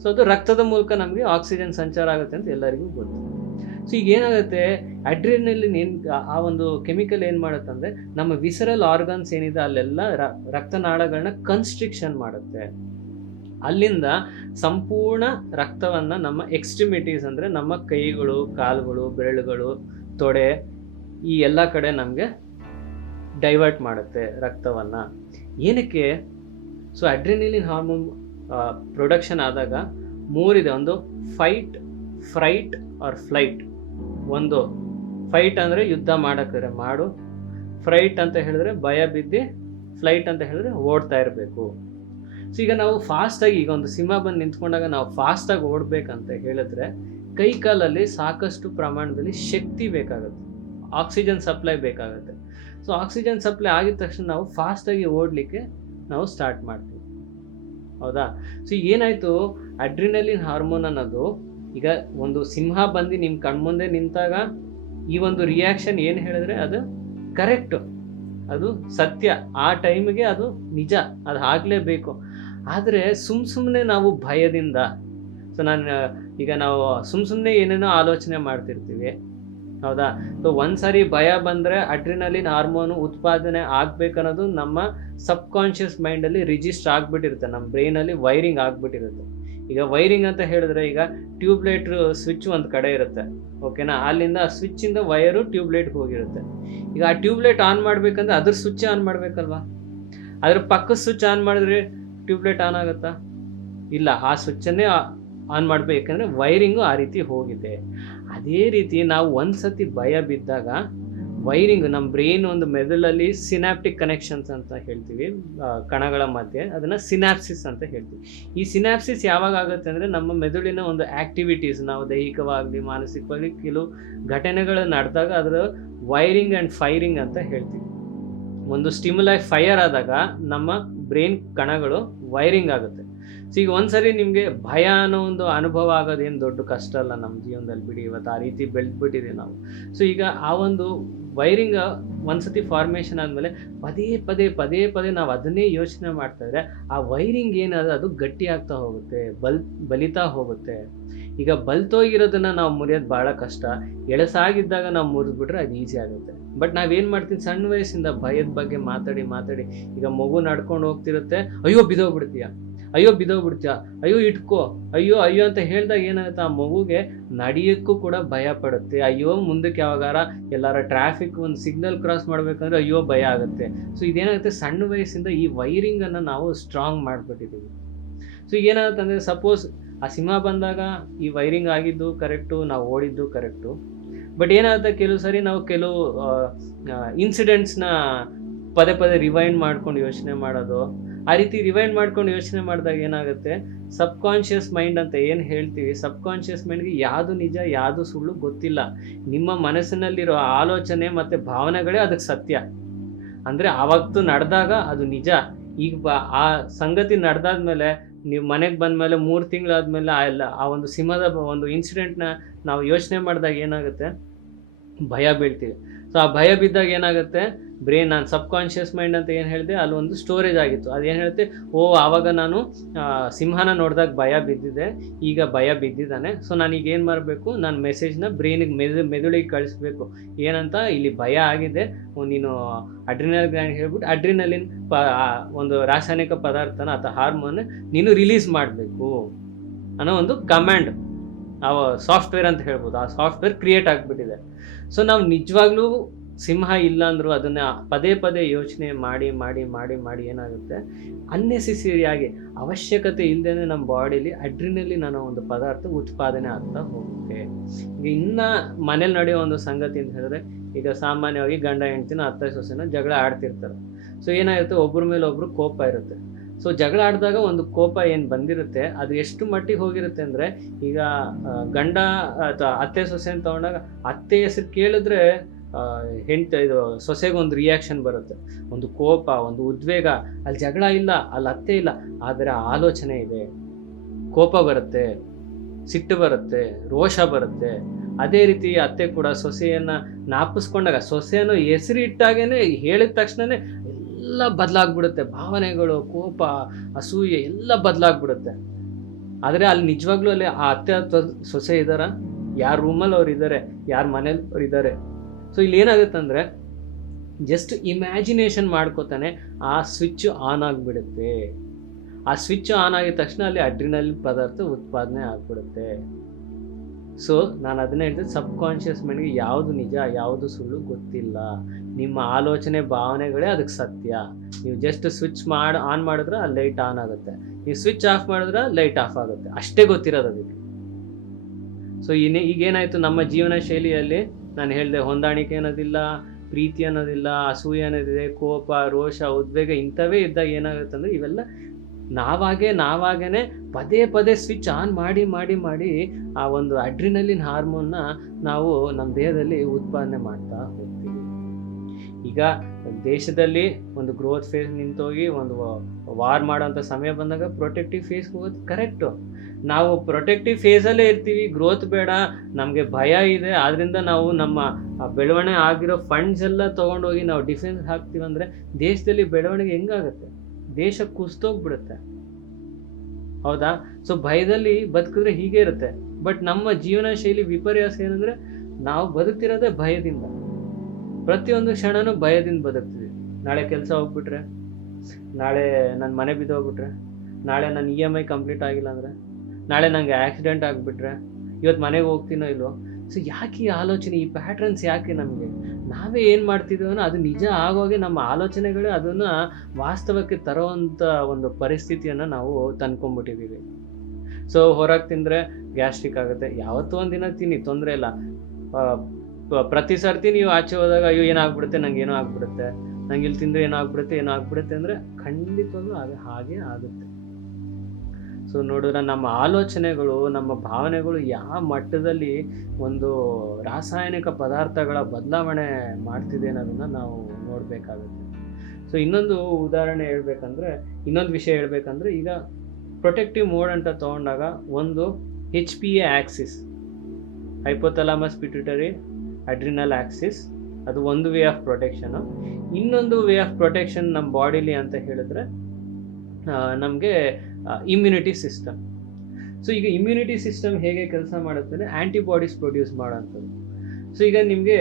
ಸೊ ಅದು ರಕ್ತದ ಮೂಲಕ ನಮಗೆ ಆಕ್ಸಿಜನ್ ಸಂಚಾರ ಆಗುತ್ತೆ ಅಂತ ಎಲ್ಲರಿಗೂ ಗೊತ್ತು. ಸೊ ಈಗ ಏನಾಗುತ್ತೆ, ಅಡ್ರಿನಲಿನ್ ಆ ಒಂದು ಕೆಮಿಕಲ್ ಏನು ಮಾಡುತ್ತೆ ಅಂದರೆ, ನಮ್ಮ ವಿಸರಲ್ ಆರ್ಗನ್ಸ್ ಏನಿದೆ ಅಲ್ಲೆಲ್ಲ ರಕ್ತನಾಳಗಳನ್ನ ಕನ್ಸ್ಟ್ರಿಕ್ಷನ್ ಮಾಡುತ್ತೆ. ಅಲ್ಲಿಂದ ಸಂಪೂರ್ಣ ರಕ್ತವನ್ನು ನಮ್ಮ ಎಕ್ಸ್ಟ್ರಿಮಿಟೀಸ್ ಅಂದರೆ ನಮ್ಮ ಕೈಗಳು, ಕಾಲುಗಳು, ಬೆರಳುಗಳು, ತೊಡೆ, ಈ ಎಲ್ಲ ಕಡೆ ನಮಗೆ ಡೈವರ್ಟ್ ಮಾಡುತ್ತೆ ರಕ್ತವನ್ನು. ಏನಕ್ಕೆ? ಸೊ ಅಡ್ರಿನಲಿನ್ ಹಾರ್ಮೋನ್ ಪ್ರೊಡಕ್ಷನ್ ಆದಾಗ ಮೂರಿದೆ. ಒಂದು ಫೈಟ್, ಫ್ರೈಟ್ ಆರ್ ಫ್ಲೈಟ್. ಒಂದು ಫೈಟ್ ಅಂದರೆ ಯುದ್ಧ ಮಾಡೋಕ್ಕಿದ್ರೆ ಮಾಡು, ಫ್ರೈಟ್ ಅಂತ ಹೇಳಿದ್ರೆ ಭಯ ಬಿದ್ದು, ಫ್ಲೈಟ್ ಅಂತ ಹೇಳಿದ್ರೆ ಓಡ್ತಾ ಇರಬೇಕು. ಸೊ ಈಗ ನಾವು ಫಾಸ್ಟಾಗಿ, ಈಗ ಒಂದು ಸಿಂಹ ಬಂದು ನಿಂತ್ಕೊಂಡಾಗ ನಾವು ಫಾಸ್ಟಾಗಿ ಓಡಬೇಕಂತ ಹೇಳಿದ್ರೆ ಕೈ ಕಾಲಲ್ಲಿ ಸಾಕಷ್ಟು ಪ್ರಮಾಣದಲ್ಲಿ ಶಕ್ತಿ ಬೇಕಾಗುತ್ತೆ, ಆಕ್ಸಿಜನ್ ಸಪ್ಲೈ ಬೇಕಾಗುತ್ತೆ. ಸೊ ಆಕ್ಸಿಜನ್ ಸಪ್ಲೈ ಆಗಿದ ತಕ್ಷಣ ನಾವು ಫಾಸ್ಟಾಗಿ ಓಡಲಿಕ್ಕೆ ನಾವು ಸ್ಟಾರ್ಟ್ ಮಾಡ್ತೀವಿ, ಹೌದಾ? ಸೊ ಏನಾಯಿತು, ಅಡ್ರಿನಲಿನ್ ಹಾರ್ಮೋನ್ ಅನ್ನೋದು ಈಗ ಒಂದು ಸಿಂಹ ಬಂದು ನಿಮ್ಮ ಕಣ್ಮುಂದೆ ನಿಂತಾಗ ಈ ಒಂದು ರಿಯಾಕ್ಷನ್ ಏನು ಹೇಳಿದ್ರೆ ಅದು ಕರೆಕ್ಟು, ಅದು ಸತ್ಯ, ಆ ಟೈಮಿಗೆ ಅದು ನಿಜ, ಅದು ಆಗಲೇಬೇಕು. ಆದರೆ ಸುಮ್ಮನೆ ನಾವು ಭಯದಿಂದ, ಸೊ ನಾವು ಸುಮ್ಮನೆ ಏನೇನೋ ಆಲೋಚನೆ ಮಾಡ್ತಿರ್ತೀವಿ, ಹೌದಾ? ಸೊ ಒಂದ್ಸಾರಿ ಭಯ ಬಂದರೆ ಅಡ್ರಿನಲಿನ್ ಹಾರ್ಮೋನು ಉತ್ಪಾದನೆ ಆಗಬೇಕನ್ನೋದು ನಮ್ಮ ಸಬ್ಕಾನ್ಷಿಯಸ್ ಮೈಂಡಲ್ಲಿ ರಿಜಿಸ್ಟರ್ ಆಗಿಬಿಟ್ಟಿರುತ್ತೆ, ನಮ್ಮ ಬ್ರೈನಲ್ಲಿ ವೈರಿಂಗ್ ಆಗಿಬಿಟ್ಟಿರುತ್ತೆ. ಈಗ ವೈರಿಂಗ್ ಅಂತ ಹೇಳಿದ್ರೆ, ಈಗ ಟ್ಯೂಬ್ಲೈಟ್ ಸ್ವಿಚ್ ಒಂದು ಕಡೆ ಇರುತ್ತೆ, ಓಕೆನಾ? ಅಲ್ಲಿಂದ ಆ ಸ್ವಿಚ್ಚಿಂದ ವೈರು ಟ್ಯೂಬ್ಲೈಟ್ಗೆ ಹೋಗಿರುತ್ತೆ. ಈಗ ಆ ಟ್ಯೂಬ್ಲೈಟ್ ಆನ್ ಮಾಡಬೇಕಂದ್ರೆ ಅದ್ರ ಸ್ವಿಚ್ ಆನ್ ಮಾಡಬೇಕಲ್ವಾ? ಅದ್ರ ಪಕ್ಕದ ಸ್ವಿಚ್ ಆನ್ ಮಾಡಿದ್ರೆ ಟ್ಯೂಬ್ಲೈಟ್ ಆನ್ ಆಗುತ್ತಾ? ಇಲ್ಲ, ಆ ಸ್ವಿಚ್ಚನ್ನೇ ಆನ್ ಮಾಡಬೇಕು, ಯಾಕಂದರೆ ವೈರಿಂಗು ಆ ರೀತಿ ಹೋಗಿದೆ. ಅದೇ ರೀತಿ ನಾವು ಒಂದು ಸತಿ ಭಯ ಬಿದ್ದಾಗ ವೈರಿಂಗ್, ನಮ್ಮ ಬ್ರೈನ್ ಒಂದು ಮೆದುಳಲ್ಲಿ ಸಿನಾಪ್ಟಿಕ್ ಕನೆಕ್ಷನ್ಸ್ ಅಂತ ಹೇಳ್ತೀವಿ, ಕಣಗಳ ಮಧ್ಯೆ, ಅದನ್ನು ಸಿನಾಪ್ಸಿಸ್ ಅಂತ ಹೇಳ್ತೀವಿ. ಈ ಸಿನಾಪ್ಸಿಸ್ ಯಾವಾಗ ಆಗುತ್ತೆ ಅಂದರೆ, ನಮ್ಮ ಮೆದುಳಿನ ಒಂದು ಆ್ಯಕ್ಟಿವಿಟೀಸ್, ನಾವು ದೈಹಿಕವಾಗಲಿ ಮಾನಸಿಕವಾಗಿ ಕೆಲವು ಘಟನೆಗಳು ನಡೆದಾಗ ಅದರ ವೈರಿಂಗ್ ಆ್ಯಂಡ್ ಫೈರಿಂಗ್ ಅಂತ ಹೇಳ್ತೀವಿ. ಒಂದು ಸ್ಟಿಮ್ಯುಲೈ ಫೈರ್ ಆದಾಗ ನಮ್ಮ ಬ್ರೈನ್ ಕಣಗಳು ವೈರಿಂಗ್ ಆಗುತ್ತೆ. ಸೊ ಈಗ ಒಂದ್ಸರಿ ನಿಮಗೆ ಭಯ ಅನ್ನೋ ಒಂದು ಅನುಭವ ಆಗೋದೇನು ದೊಡ್ಡ ಕಷ್ಟ ಅಲ್ಲ ನಮ್ಮ ಜೀವನದಲ್ಲಿ, ಬಿಡಿ, ಇವತ್ತು ಆ ರೀತಿ ಬೆಳೆದ್ಬಿಟ್ಟಿದೆ ನಾವು. ಸೊ ಈಗ ಆ ಒಂದು ವೈರಿಂಗ್ ಒಂದ್ಸತಿ ಫಾರ್ಮೇಷನ್ ಆದಮೇಲೆ ಪದೇ ಪದೇ ನಾವು ಅದನ್ನೇ ಯೋಚನೆ ಮಾಡ್ತಾಯಿದ್ರೆ ಆ ವೈರಿಂಗ್ ಏನದು ಅದು ಗಟ್ಟಿ ಆಗ್ತಾ ಹೋಗುತ್ತೆ, ಬಲಿತಾ ಹೋಗುತ್ತೆ. ಈಗ ಬಲ್ತೋಗಿರೋದನ್ನ ನಾವು ಮುರಿಯೋದು ಭಾಳ ಕಷ್ಟ. ಎಳಸಾಗಿದ್ದಾಗ ನಾವು ಮುರಿದ್ಬಿಟ್ರೆ ಅದು ಈಸಿ ಆಗುತ್ತೆ. ಬಟ್ ನಾವೇನು ಮಾಡ್ತೀವಿ, ಸಣ್ಣ ವಯಸ್ಸಿಂದ ಭಯದ ಬಗ್ಗೆ ಮಾತಾಡಿ ಈಗ ಮಗು ನಡ್ಕೊಂಡು ಹೋಗ್ತಿರುತ್ತೆ, ಅಯ್ಯೋ ಬಿದ್ದೋಗ್ಬಿಡ್ತೀಯ, ಅಯ್ಯೋ ಇಟ್ಕೋ, ಅಯ್ಯೋ ಅಂತ ಹೇಳಿದಾಗ ಏನಾಗುತ್ತೆ, ಆ ಮಗುಗೆ ನಡೆಯೋಕ್ಕೂ ಕೂಡ ಭಯ ಪಡುತ್ತೆ. ಅಯ್ಯೋ ಮುಂದಕ್ಕೆ ಯಾವಾಗಾರ ಎಲ್ಲಾರ ಟ್ರಾಫಿಕ್ ಒಂದು ಸಿಗ್ನಲ್ ಕ್ರಾಸ್ ಮಾಡ್ಬೇಕಂದ್ರೆ ಅಯ್ಯೋ ಭಯ ಆಗುತ್ತೆ. ಸೊ ಇದೇನಾಗುತ್ತೆ, ಸಣ್ಣ ವಯಸ್ಸಿಂದ ಈ ವೈರಿಂಗನ್ನು ನಾವು ಸ್ಟ್ರಾಂಗ್ ಮಾಡಿಬಿಟ್ಟಿದ್ದೀವಿ. ಸೊ ಏನಾಗುತ್ತೆ ಅಂದರೆ, ಸಪೋಸ್ ಆ ಸಿಂಹ ಬಂದಾಗ ಈ ವೈರಿಂಗ್ ಆಗಿದ್ದು ಕರೆಕ್ಟು, ನಾವು ಓಡಿದ್ದು ಕರೆಕ್ಟು. ಬಟ್ ಏನಾಗುತ್ತೆ, ಕೆಲವು ಸರಿ ನಾವು ಕೆಲವು ಇನ್ಸಿಡೆಂಟ್ಸ್ನ ಪದೇ ರಿವೈಂಡ್ ಮಾಡ್ಕೊಂಡು ಯೋಚನೆ ಮಾಡೋದು. ಆ ರೀತಿ ರಿವೈಂಡ್ ಮಾಡ್ಕೊಂಡು ಯೋಚನೆ ಮಾಡಿದಾಗ ಏನಾಗುತ್ತೆ, ಸಬ್ಕಾನ್ಷಿಯಸ್ ಮೈಂಡ್ ಅಂತ ಏನು ಹೇಳ್ತೀವಿ, ಸಬ್ಕಾನ್ಷಿಯಸ್ ಮೈಂಡ್ಗೆ ಯಾವುದು ನಿಜ ಯಾವುದು ಸುಳ್ಳು ಗೊತ್ತಿಲ್ಲ. ನಿಮ್ಮ ಮನಸ್ಸಿನಲ್ಲಿರೋ ಆಲೋಚನೆ ಮತ್ತು ಭಾವನೆಗಳೇ ಅದಕ್ಕೆ ಸತ್ಯ. ಅಂದರೆ ಆವತ್ತು ನಡೆದಾಗ ಅದು ನಿಜ. ಈಗ ಆ ಸಂಗತಿ ನಡೆದಾದ್ಮೇಲೆ ನೀವು ಮನೆಗೆ ಬಂದಮೇಲೆ 3 ತಿಂಗಳಾದ್ಮೇಲೆ ಆ ಒಂದು ಸಿಂಹದ ಒಂದು ಇನ್ಸಿಡೆಂಟ್ನ ನಾವು ಯೋಚನೆ ಮಾಡಿದಾಗ ಏನಾಗುತ್ತೆ, ಭಯ ಬೀಳ್ತೀವಿ. ಸೊ ಆ ಭಯ ಬಿದ್ದಾಗ ಏನಾಗುತ್ತೆ, ಬ್ರೈನ್, ನಾನು ಸಬ್ಕಾನ್ಷಿಯಸ್ ಮೈಂಡ್ ಅಂತ ಏನು ಹೇಳಿದೆ, ಅಲ್ಲಿ ಒಂದು ಸ್ಟೋರೇಜ್ ಆಗಿತ್ತು. ಅದೇನು ಹೇಳುತ್ತೆ, ಆವಾಗ ನಾನು ಸಿಂಹನ ನೋಡಿದಾಗ ಭಯ ಬಿದ್ದಿದೆ, ಈಗ ಭಯ ಬಿದ್ದಿದ್ದಾನೆ. ಸೊ ನಾನೀಗ ಏನು ಮಾಡಬೇಕು, ನಾನು ಮೆಸೇಜ್ನ ಬ್ರೈನಿಗೆ ಮೆದುಳಿಗೆ ಕಳಿಸ್ಬೇಕು. ಏನಂತ, ಇಲ್ಲಿ ಭಯ ಆಗಿದೆ, ನೀನು ಅಡ್ರಿನಲ್ ಗ್ಲ್ಯಾಂಡ್ ಹೇಳ್ಬಿಟ್ಟು ಅಡ್ರಿನಲಿನ್ ಒಂದು ರಾಸಾಯನಿಕ ಪದಾರ್ಥನ ಅಥವಾ ಹಾರ್ಮೋನ್ ನೀನು ರಿಲೀಸ್ ಮಾಡಬೇಕು ಅನ್ನೋ ಒಂದು ಕಮಾಂಡ್, ಸಾಫ್ಟ್ವೇರ್ ಅಂತ ಹೇಳ್ಬೋದು. ಆ ಸಾಫ್ಟ್ವೇರ್ ಕ್ರಿಯೇಟ್ ಆಗಿಬಿಟ್ಟಿದೆ. ಸೊ ನಾವು ನಿಜವಾಗ್ಲೂ ಸಿಂಹ ಇಲ್ಲ ಅಂದರೂ ಅದನ್ನು ಪದೇ ಯೋಚನೆ ಮಾಡಿ ಏನಾಗುತ್ತೆ, ಅನ್ನೆಸೆಸರಿಯಾಗಿ ಅವಶ್ಯಕತೆ ಇಲ್ಲದೇ ನಮ್ಮ ಬಾಡಿಲಿ ಅಡ್ರಿನಲಿನ್ ಅನ್ನೋ ಒಂದು ಪದಾರ್ಥ ಉತ್ಪಾದನೆ ಆಗ್ತಾ ಹೋಗುತ್ತೆ. ಈಗ ಇನ್ನು ಮನೇಲಿ ನಡೆಯೋ ಒಂದು ಸಂಗತಿ ಅಂತ ಹೇಳಿದ್ರೆ, ಈಗ ಸಾಮಾನ್ಯವಾಗಿ ಗಂಡ ಹೆಂಡ್ತಿನ ಅತ್ತೆ ಸೊಸೆನ ಜಗಳ ಆಡ್ತಿರ್ತಾರೆ. ಸೊ ಏನಾಗುತ್ತೆ, ಒಬ್ಬರ ಮೇಲೆ ಒಬ್ಬರು ಕೋಪ ಇರುತ್ತೆ. ಸೊ ಜಗಳ ಆಡಿದಾಗ ಒಂದು ಕೋಪ ಏನು ಬಂದಿರುತ್ತೆ, ಅದು ಎಷ್ಟು ಮಟ್ಟಿಗೆ ಹೋಗಿರುತ್ತೆ ಅಂದರೆ, ಈಗ ಗಂಡ ಅಥವಾ ಅತ್ತೆ ಸೊಸೆನ ತೊಗೊಂಡಾಗ ಅತ್ತೆ ಹೆಸರು ಕೇಳಿದ್ರೆ ಇದು ಸೊಸೆಗೆ ಒಂದು ರಿಯಾಕ್ಷನ್ ಬರುತ್ತೆ, ಒಂದು ಕೋಪ, ಒಂದು ಉದ್ವೇಗ. ಅಲ್ಲಿ ಜಗಳ ಇಲ್ಲ, ಅಲ್ಲಿ ಅತ್ತೆ ಇಲ್ಲ, ಆದರೆ ಆಲೋಚನೆ ಇದೆ, ಕೋಪ ಬರುತ್ತೆ, ಸಿಟ್ಟು ಬರುತ್ತೆ, ರೋಷ ಬರುತ್ತೆ. ಅದೇ ರೀತಿ ಅತ್ತೆ ಕೂಡ ಸೊಸೆಯನ್ನು ನಾಪಿಸ್ಕೊಂಡಾಗ, ಸೊಸೆಯನ್ನು ಹೆಸರು ಇಟ್ಟಾಗೇ ಹೇಳಿದ ತಕ್ಷಣವೇ ಎಲ್ಲ ಬದಲಾಗ್ಬಿಡುತ್ತೆ, ಭಾವನೆಗಳು, ಕೋಪ, ಅಸೂಯೆ ಎಲ್ಲ ಬದಲಾಗ್ಬಿಡುತ್ತೆ. ಆದರೆ ಅಲ್ಲಿ ನಿಜವಾಗ್ಲೂ ಅಲ್ಲಿ ಆ ಅತ್ತೆ ಅಥವಾ ಸೊಸೆ ಇದ್ದಾರ, ಯಾರ ರೂಮಲ್ಲಿ ಅವ್ರು ಇದ್ದಾರೆ, ಯಾರ ಮನೇಲಿ ಅವ್ರು ಇದ್ದಾರೆ. ಸೊ ಇಲ್ಲಿ ಏನಾಗುತ್ತೆ ಅಂದರೆ, ಜಸ್ಟ್ ಇಮ್ಯಾಜಿನೇಷನ್ ಮಾಡ್ಕೋತಾನೆ ಆ ಸ್ವಿಚ್ ಆನ್ ಆಗಿಬಿಡುತ್ತೆ. ಆ ಸ್ವಿಚ್ ಆನ್ ಆಗಿದ ತಕ್ಷಣ ಅಲ್ಲಿ ಅಡ್ರಿನಲಿನ್ ಪದಾರ್ಥ ಉತ್ಪಾದನೆ ಆಗಿಬಿಡುತ್ತೆ. ಸೊ ನಾನು ಅದನ್ನೇ ಹೇಳ್ತೀನಿ, ಸಬ್ಕಾನ್ಷಿಯಸ್ ಮೈಂಡ್ಗೆ ಯಾವುದು ನಿಜ ಯಾವುದು ಸುಳ್ಳು ಗೊತ್ತಿಲ್ಲ. ನಿಮ್ಮ ಆಲೋಚನೆ ಭಾವನೆಗಳೇ ಅದಕ್ಕೆ ಸತ್ಯ. ನೀವು ಜಸ್ಟ್ ಸ್ವಿಚ್ ಆನ್ ಮಾಡಿದ್ರೆ ಆ ಲೈಟ್ ಆನ್ ಆಗುತ್ತೆ, ನೀವು ಸ್ವಿಚ್ ಆಫ್ ಮಾಡಿದ್ರೆ ಲೈಟ್ ಆಫ್ ಆಗುತ್ತೆ, ಅಷ್ಟೇ ಗೊತ್ತಿರೋದು ಅದಕ್ಕೆ. ಸೊ ಈಗೇನಾಯಿತು, ನಮ್ಮ ಜೀವನ ಶೈಲಿಯಲ್ಲಿ ನಾನು ಹೇಳಿದೆ, ಹೊಂದಾಣಿಕೆ ಅನ್ನೋದಿಲ್ಲ, ಪ್ರೀತಿ ಅನ್ನೋದಿಲ್ಲ, ಅಸೂಯೆ ಅನ್ನೋದಿದೆ, ಕೋಪ, ರೋಷ, ಉದ್ವೇಗ ಇಂಥವೇ ಇದ್ದಾಗ ಏನಾಗುತ್ತೆ ಅಂದರೆ, ಇವೆಲ್ಲ ನಾವಾಗೇ ಪದೇ ಸ್ವಿಚ್ ಆನ್ ಮಾಡಿ ಆ ಒಂದು ಅಡ್ರಿನಲಿನ್ ಹಾರ್ಮೋನ್ನ ನಾವು ನಮ್ಮ ದೇಹದಲ್ಲಿ ಉತ್ಪಾದನೆ ಮಾಡ್ತಾ ಹೋಗ್ತೀವಿ. ಈಗ ದೇಶದಲ್ಲಿ ಒಂದು ಗ್ರೋತ್ ಫೇಸ್ ನಿಂತೋಗಿ ಒಂದು ವಾರ್ ಮಾಡೋಂಥ ಸಮಯ ಬಂದಾಗ ಪ್ರೊಟೆಕ್ಟಿವ್ ಫೇಸ್ಗೆ ಹೋಗೋದು ಕರೆಕ್ಟು. ನಾವು ಪ್ರೊಟೆಕ್ಟಿವ್ ಫೇಸಲ್ಲೇ ಇರ್ತೀವಿ, ಗ್ರೋತ್ ಬೇಡ, ನಮಗೆ ಭಯ ಇದೆ, ಆದ್ದರಿಂದ ನಾವು ನಮ್ಮ ಬೆಳವಣಿಗೆ ಆಗಿರೋ ಫಂಡ್ಸ್ ಎಲ್ಲ ತೊಗೊಂಡೋಗಿ ನಾವು ಡಿಫೆನ್ಸ್ ಹಾಕ್ತೀವಂದರೆ ದೇಶದಲ್ಲಿ ಬೆಳವಣಿಗೆ ಹೆಂಗಾಗುತ್ತೆ, ದೇಶ ಕುಸ್ತೋಗ್ಬಿಡುತ್ತೆ, ಹೌದಾ? ಸೊ ಭಯದಲ್ಲಿ ಬದುಕಿದ್ರೆ ಹೀಗೆ ಇರುತ್ತೆ. ಬಟ್ ನಮ್ಮ ಜೀವನ ಶೈಲಿ ವಿಪರ್ಯಾಸ ಏನಂದರೆ, ನಾವು ಬದುಕ್ತಿರೋದೇ ಭಯದಿಂದ, ಪ್ರತಿಯೊಂದು ಕ್ಷಣನೂ ಭಯದಿಂದ ಬದುಕ್ತೀವಿ. ನಾಳೆ ಕೆಲಸ ಹೋಗ್ಬಿಟ್ರೆ, ನಾಳೆ ನನ್ನ ಮನೆ ಬಿದ್ದೋಗ್ಬಿಟ್ರೆ, ನಾಳೆ ನನ್ನ EMI ಕಂಪ್ಲೀಟ್ ಆಗಿಲ್ಲ ಅಂದರೆ, ನಾಳೆ ನನಗೆ ಆಕ್ಸಿಡೆಂಟ್ ಆಗಿಬಿಟ್ರೆ, ಇವತ್ತು ಮನೆಗೆ ಹೋಗ್ತೀನೋ ಇಲ್ಲೋ. ಸೊ ಯಾಕೆ ಈ ಆಲೋಚನೆ, ಈ ಪ್ಯಾಟ್ರನ್ಸ್ ಯಾಕೆ ನಮಗೆ? ನಾವೇ ಏನು ಮಾಡ್ತಿದ್ದೀವೋ ಅದು ನಿಜ ಆಗೋಗಿ ನಮ್ಮ ಆಲೋಚನೆಗಳು ಅದನ್ನು ವಾಸ್ತವಕ್ಕೆ ತರೋವಂಥ ಒಂದು ಪರಿಸ್ಥಿತಿಯನ್ನು ನಾವು ತಂದ್ಕೊಂಡ್ಬಿಟ್ಟಿದ್ದೀವಿ. ಸೊ ಹೊರಗೆ ತಿಂದರೆ ಗ್ಯಾಸ್ಟ್ರಿಕ್ ಆಗುತ್ತೆ, ಯಾವತ್ತೂ ಒಂದು ದಿನ ತಿನ್ನಿ, ತೊಂದರೆ ಇಲ್ಲ. ಪ್ರತಿ ಸರ್ತಿ ನೀವು ಆಚೆ ಹೋದಾಗ ಅಯ್ಯೋ ಏನಾಗ್ಬಿಡುತ್ತೆ, ನಂಗೆ ಏನೋ ಆಗ್ಬಿಡುತ್ತೆ, ನಂಗೆ ಇಲ್ಲಿ ತಿಂದರೆ ಏನೋ ಆಗ್ಬಿಡುತ್ತೆ ಅಂದರೆ ಖಂಡಿತವಾಗ್ಲೂ ಹಾಗೆ ಆಗುತ್ತೆ. ಸೊ ನೋಡಿದ್ರೆ ನಮ್ಮ ಆಲೋಚನೆಗಳು, ನಮ್ಮ ಭಾವನೆಗಳು ಯಾವ ಮಟ್ಟದಲ್ಲಿ ಒಂದು ರಾಸಾಯನಿಕ ಪದಾರ್ಥಗಳ ಬದಲಾವಣೆ ಮಾಡ್ತಿದೆ ಅನ್ನೋದನ್ನು ನಾವು ನೋಡಬೇಕಾಗುತ್ತೆ. ಸೊ ಇನ್ನೊಂದು ವಿಷಯ ಹೇಳ್ಬೇಕಂದ್ರೆ, ಈಗ ಪ್ರೊಟೆಕ್ಟಿವ್ ಮೋಡ್ ಅಂತ ತೊಗೊಂಡಾಗ ಒಂದು HPA Axis, hypothalamus pituitary adrenal Axis, ಅದು ಒಂದು ವೇ ಆಫ್ ಪ್ರೊಟೆಕ್ಷನು. ಇನ್ನೊಂದು ವೇ ಆಫ್ ಪ್ರೊಟೆಕ್ಷನ್ ನಮ್ಮ ಬಾಡಿಲಿ ಅಂತ ಹೇಳಿದ್ರೆ ನಮಗೆ ಇಮ್ಯುನಿಟಿ ಸಿಸ್ಟಮ್. ಸೊ ಈಗ ಇಮ್ಯುನಿಟಿ ಸಿಸ್ಟಮ್ ಹೇಗೆ ಕೆಲಸ ಮಾಡುತ್ತೆ ಅಂದರೆ ಆ್ಯಂಟಿಬಾಡೀಸ್ ಪ್ರೊಡ್ಯೂಸ್ ಮಾಡೋಂಥದ್ದು. ಸೊ ಈಗ ನಿಮಗೆ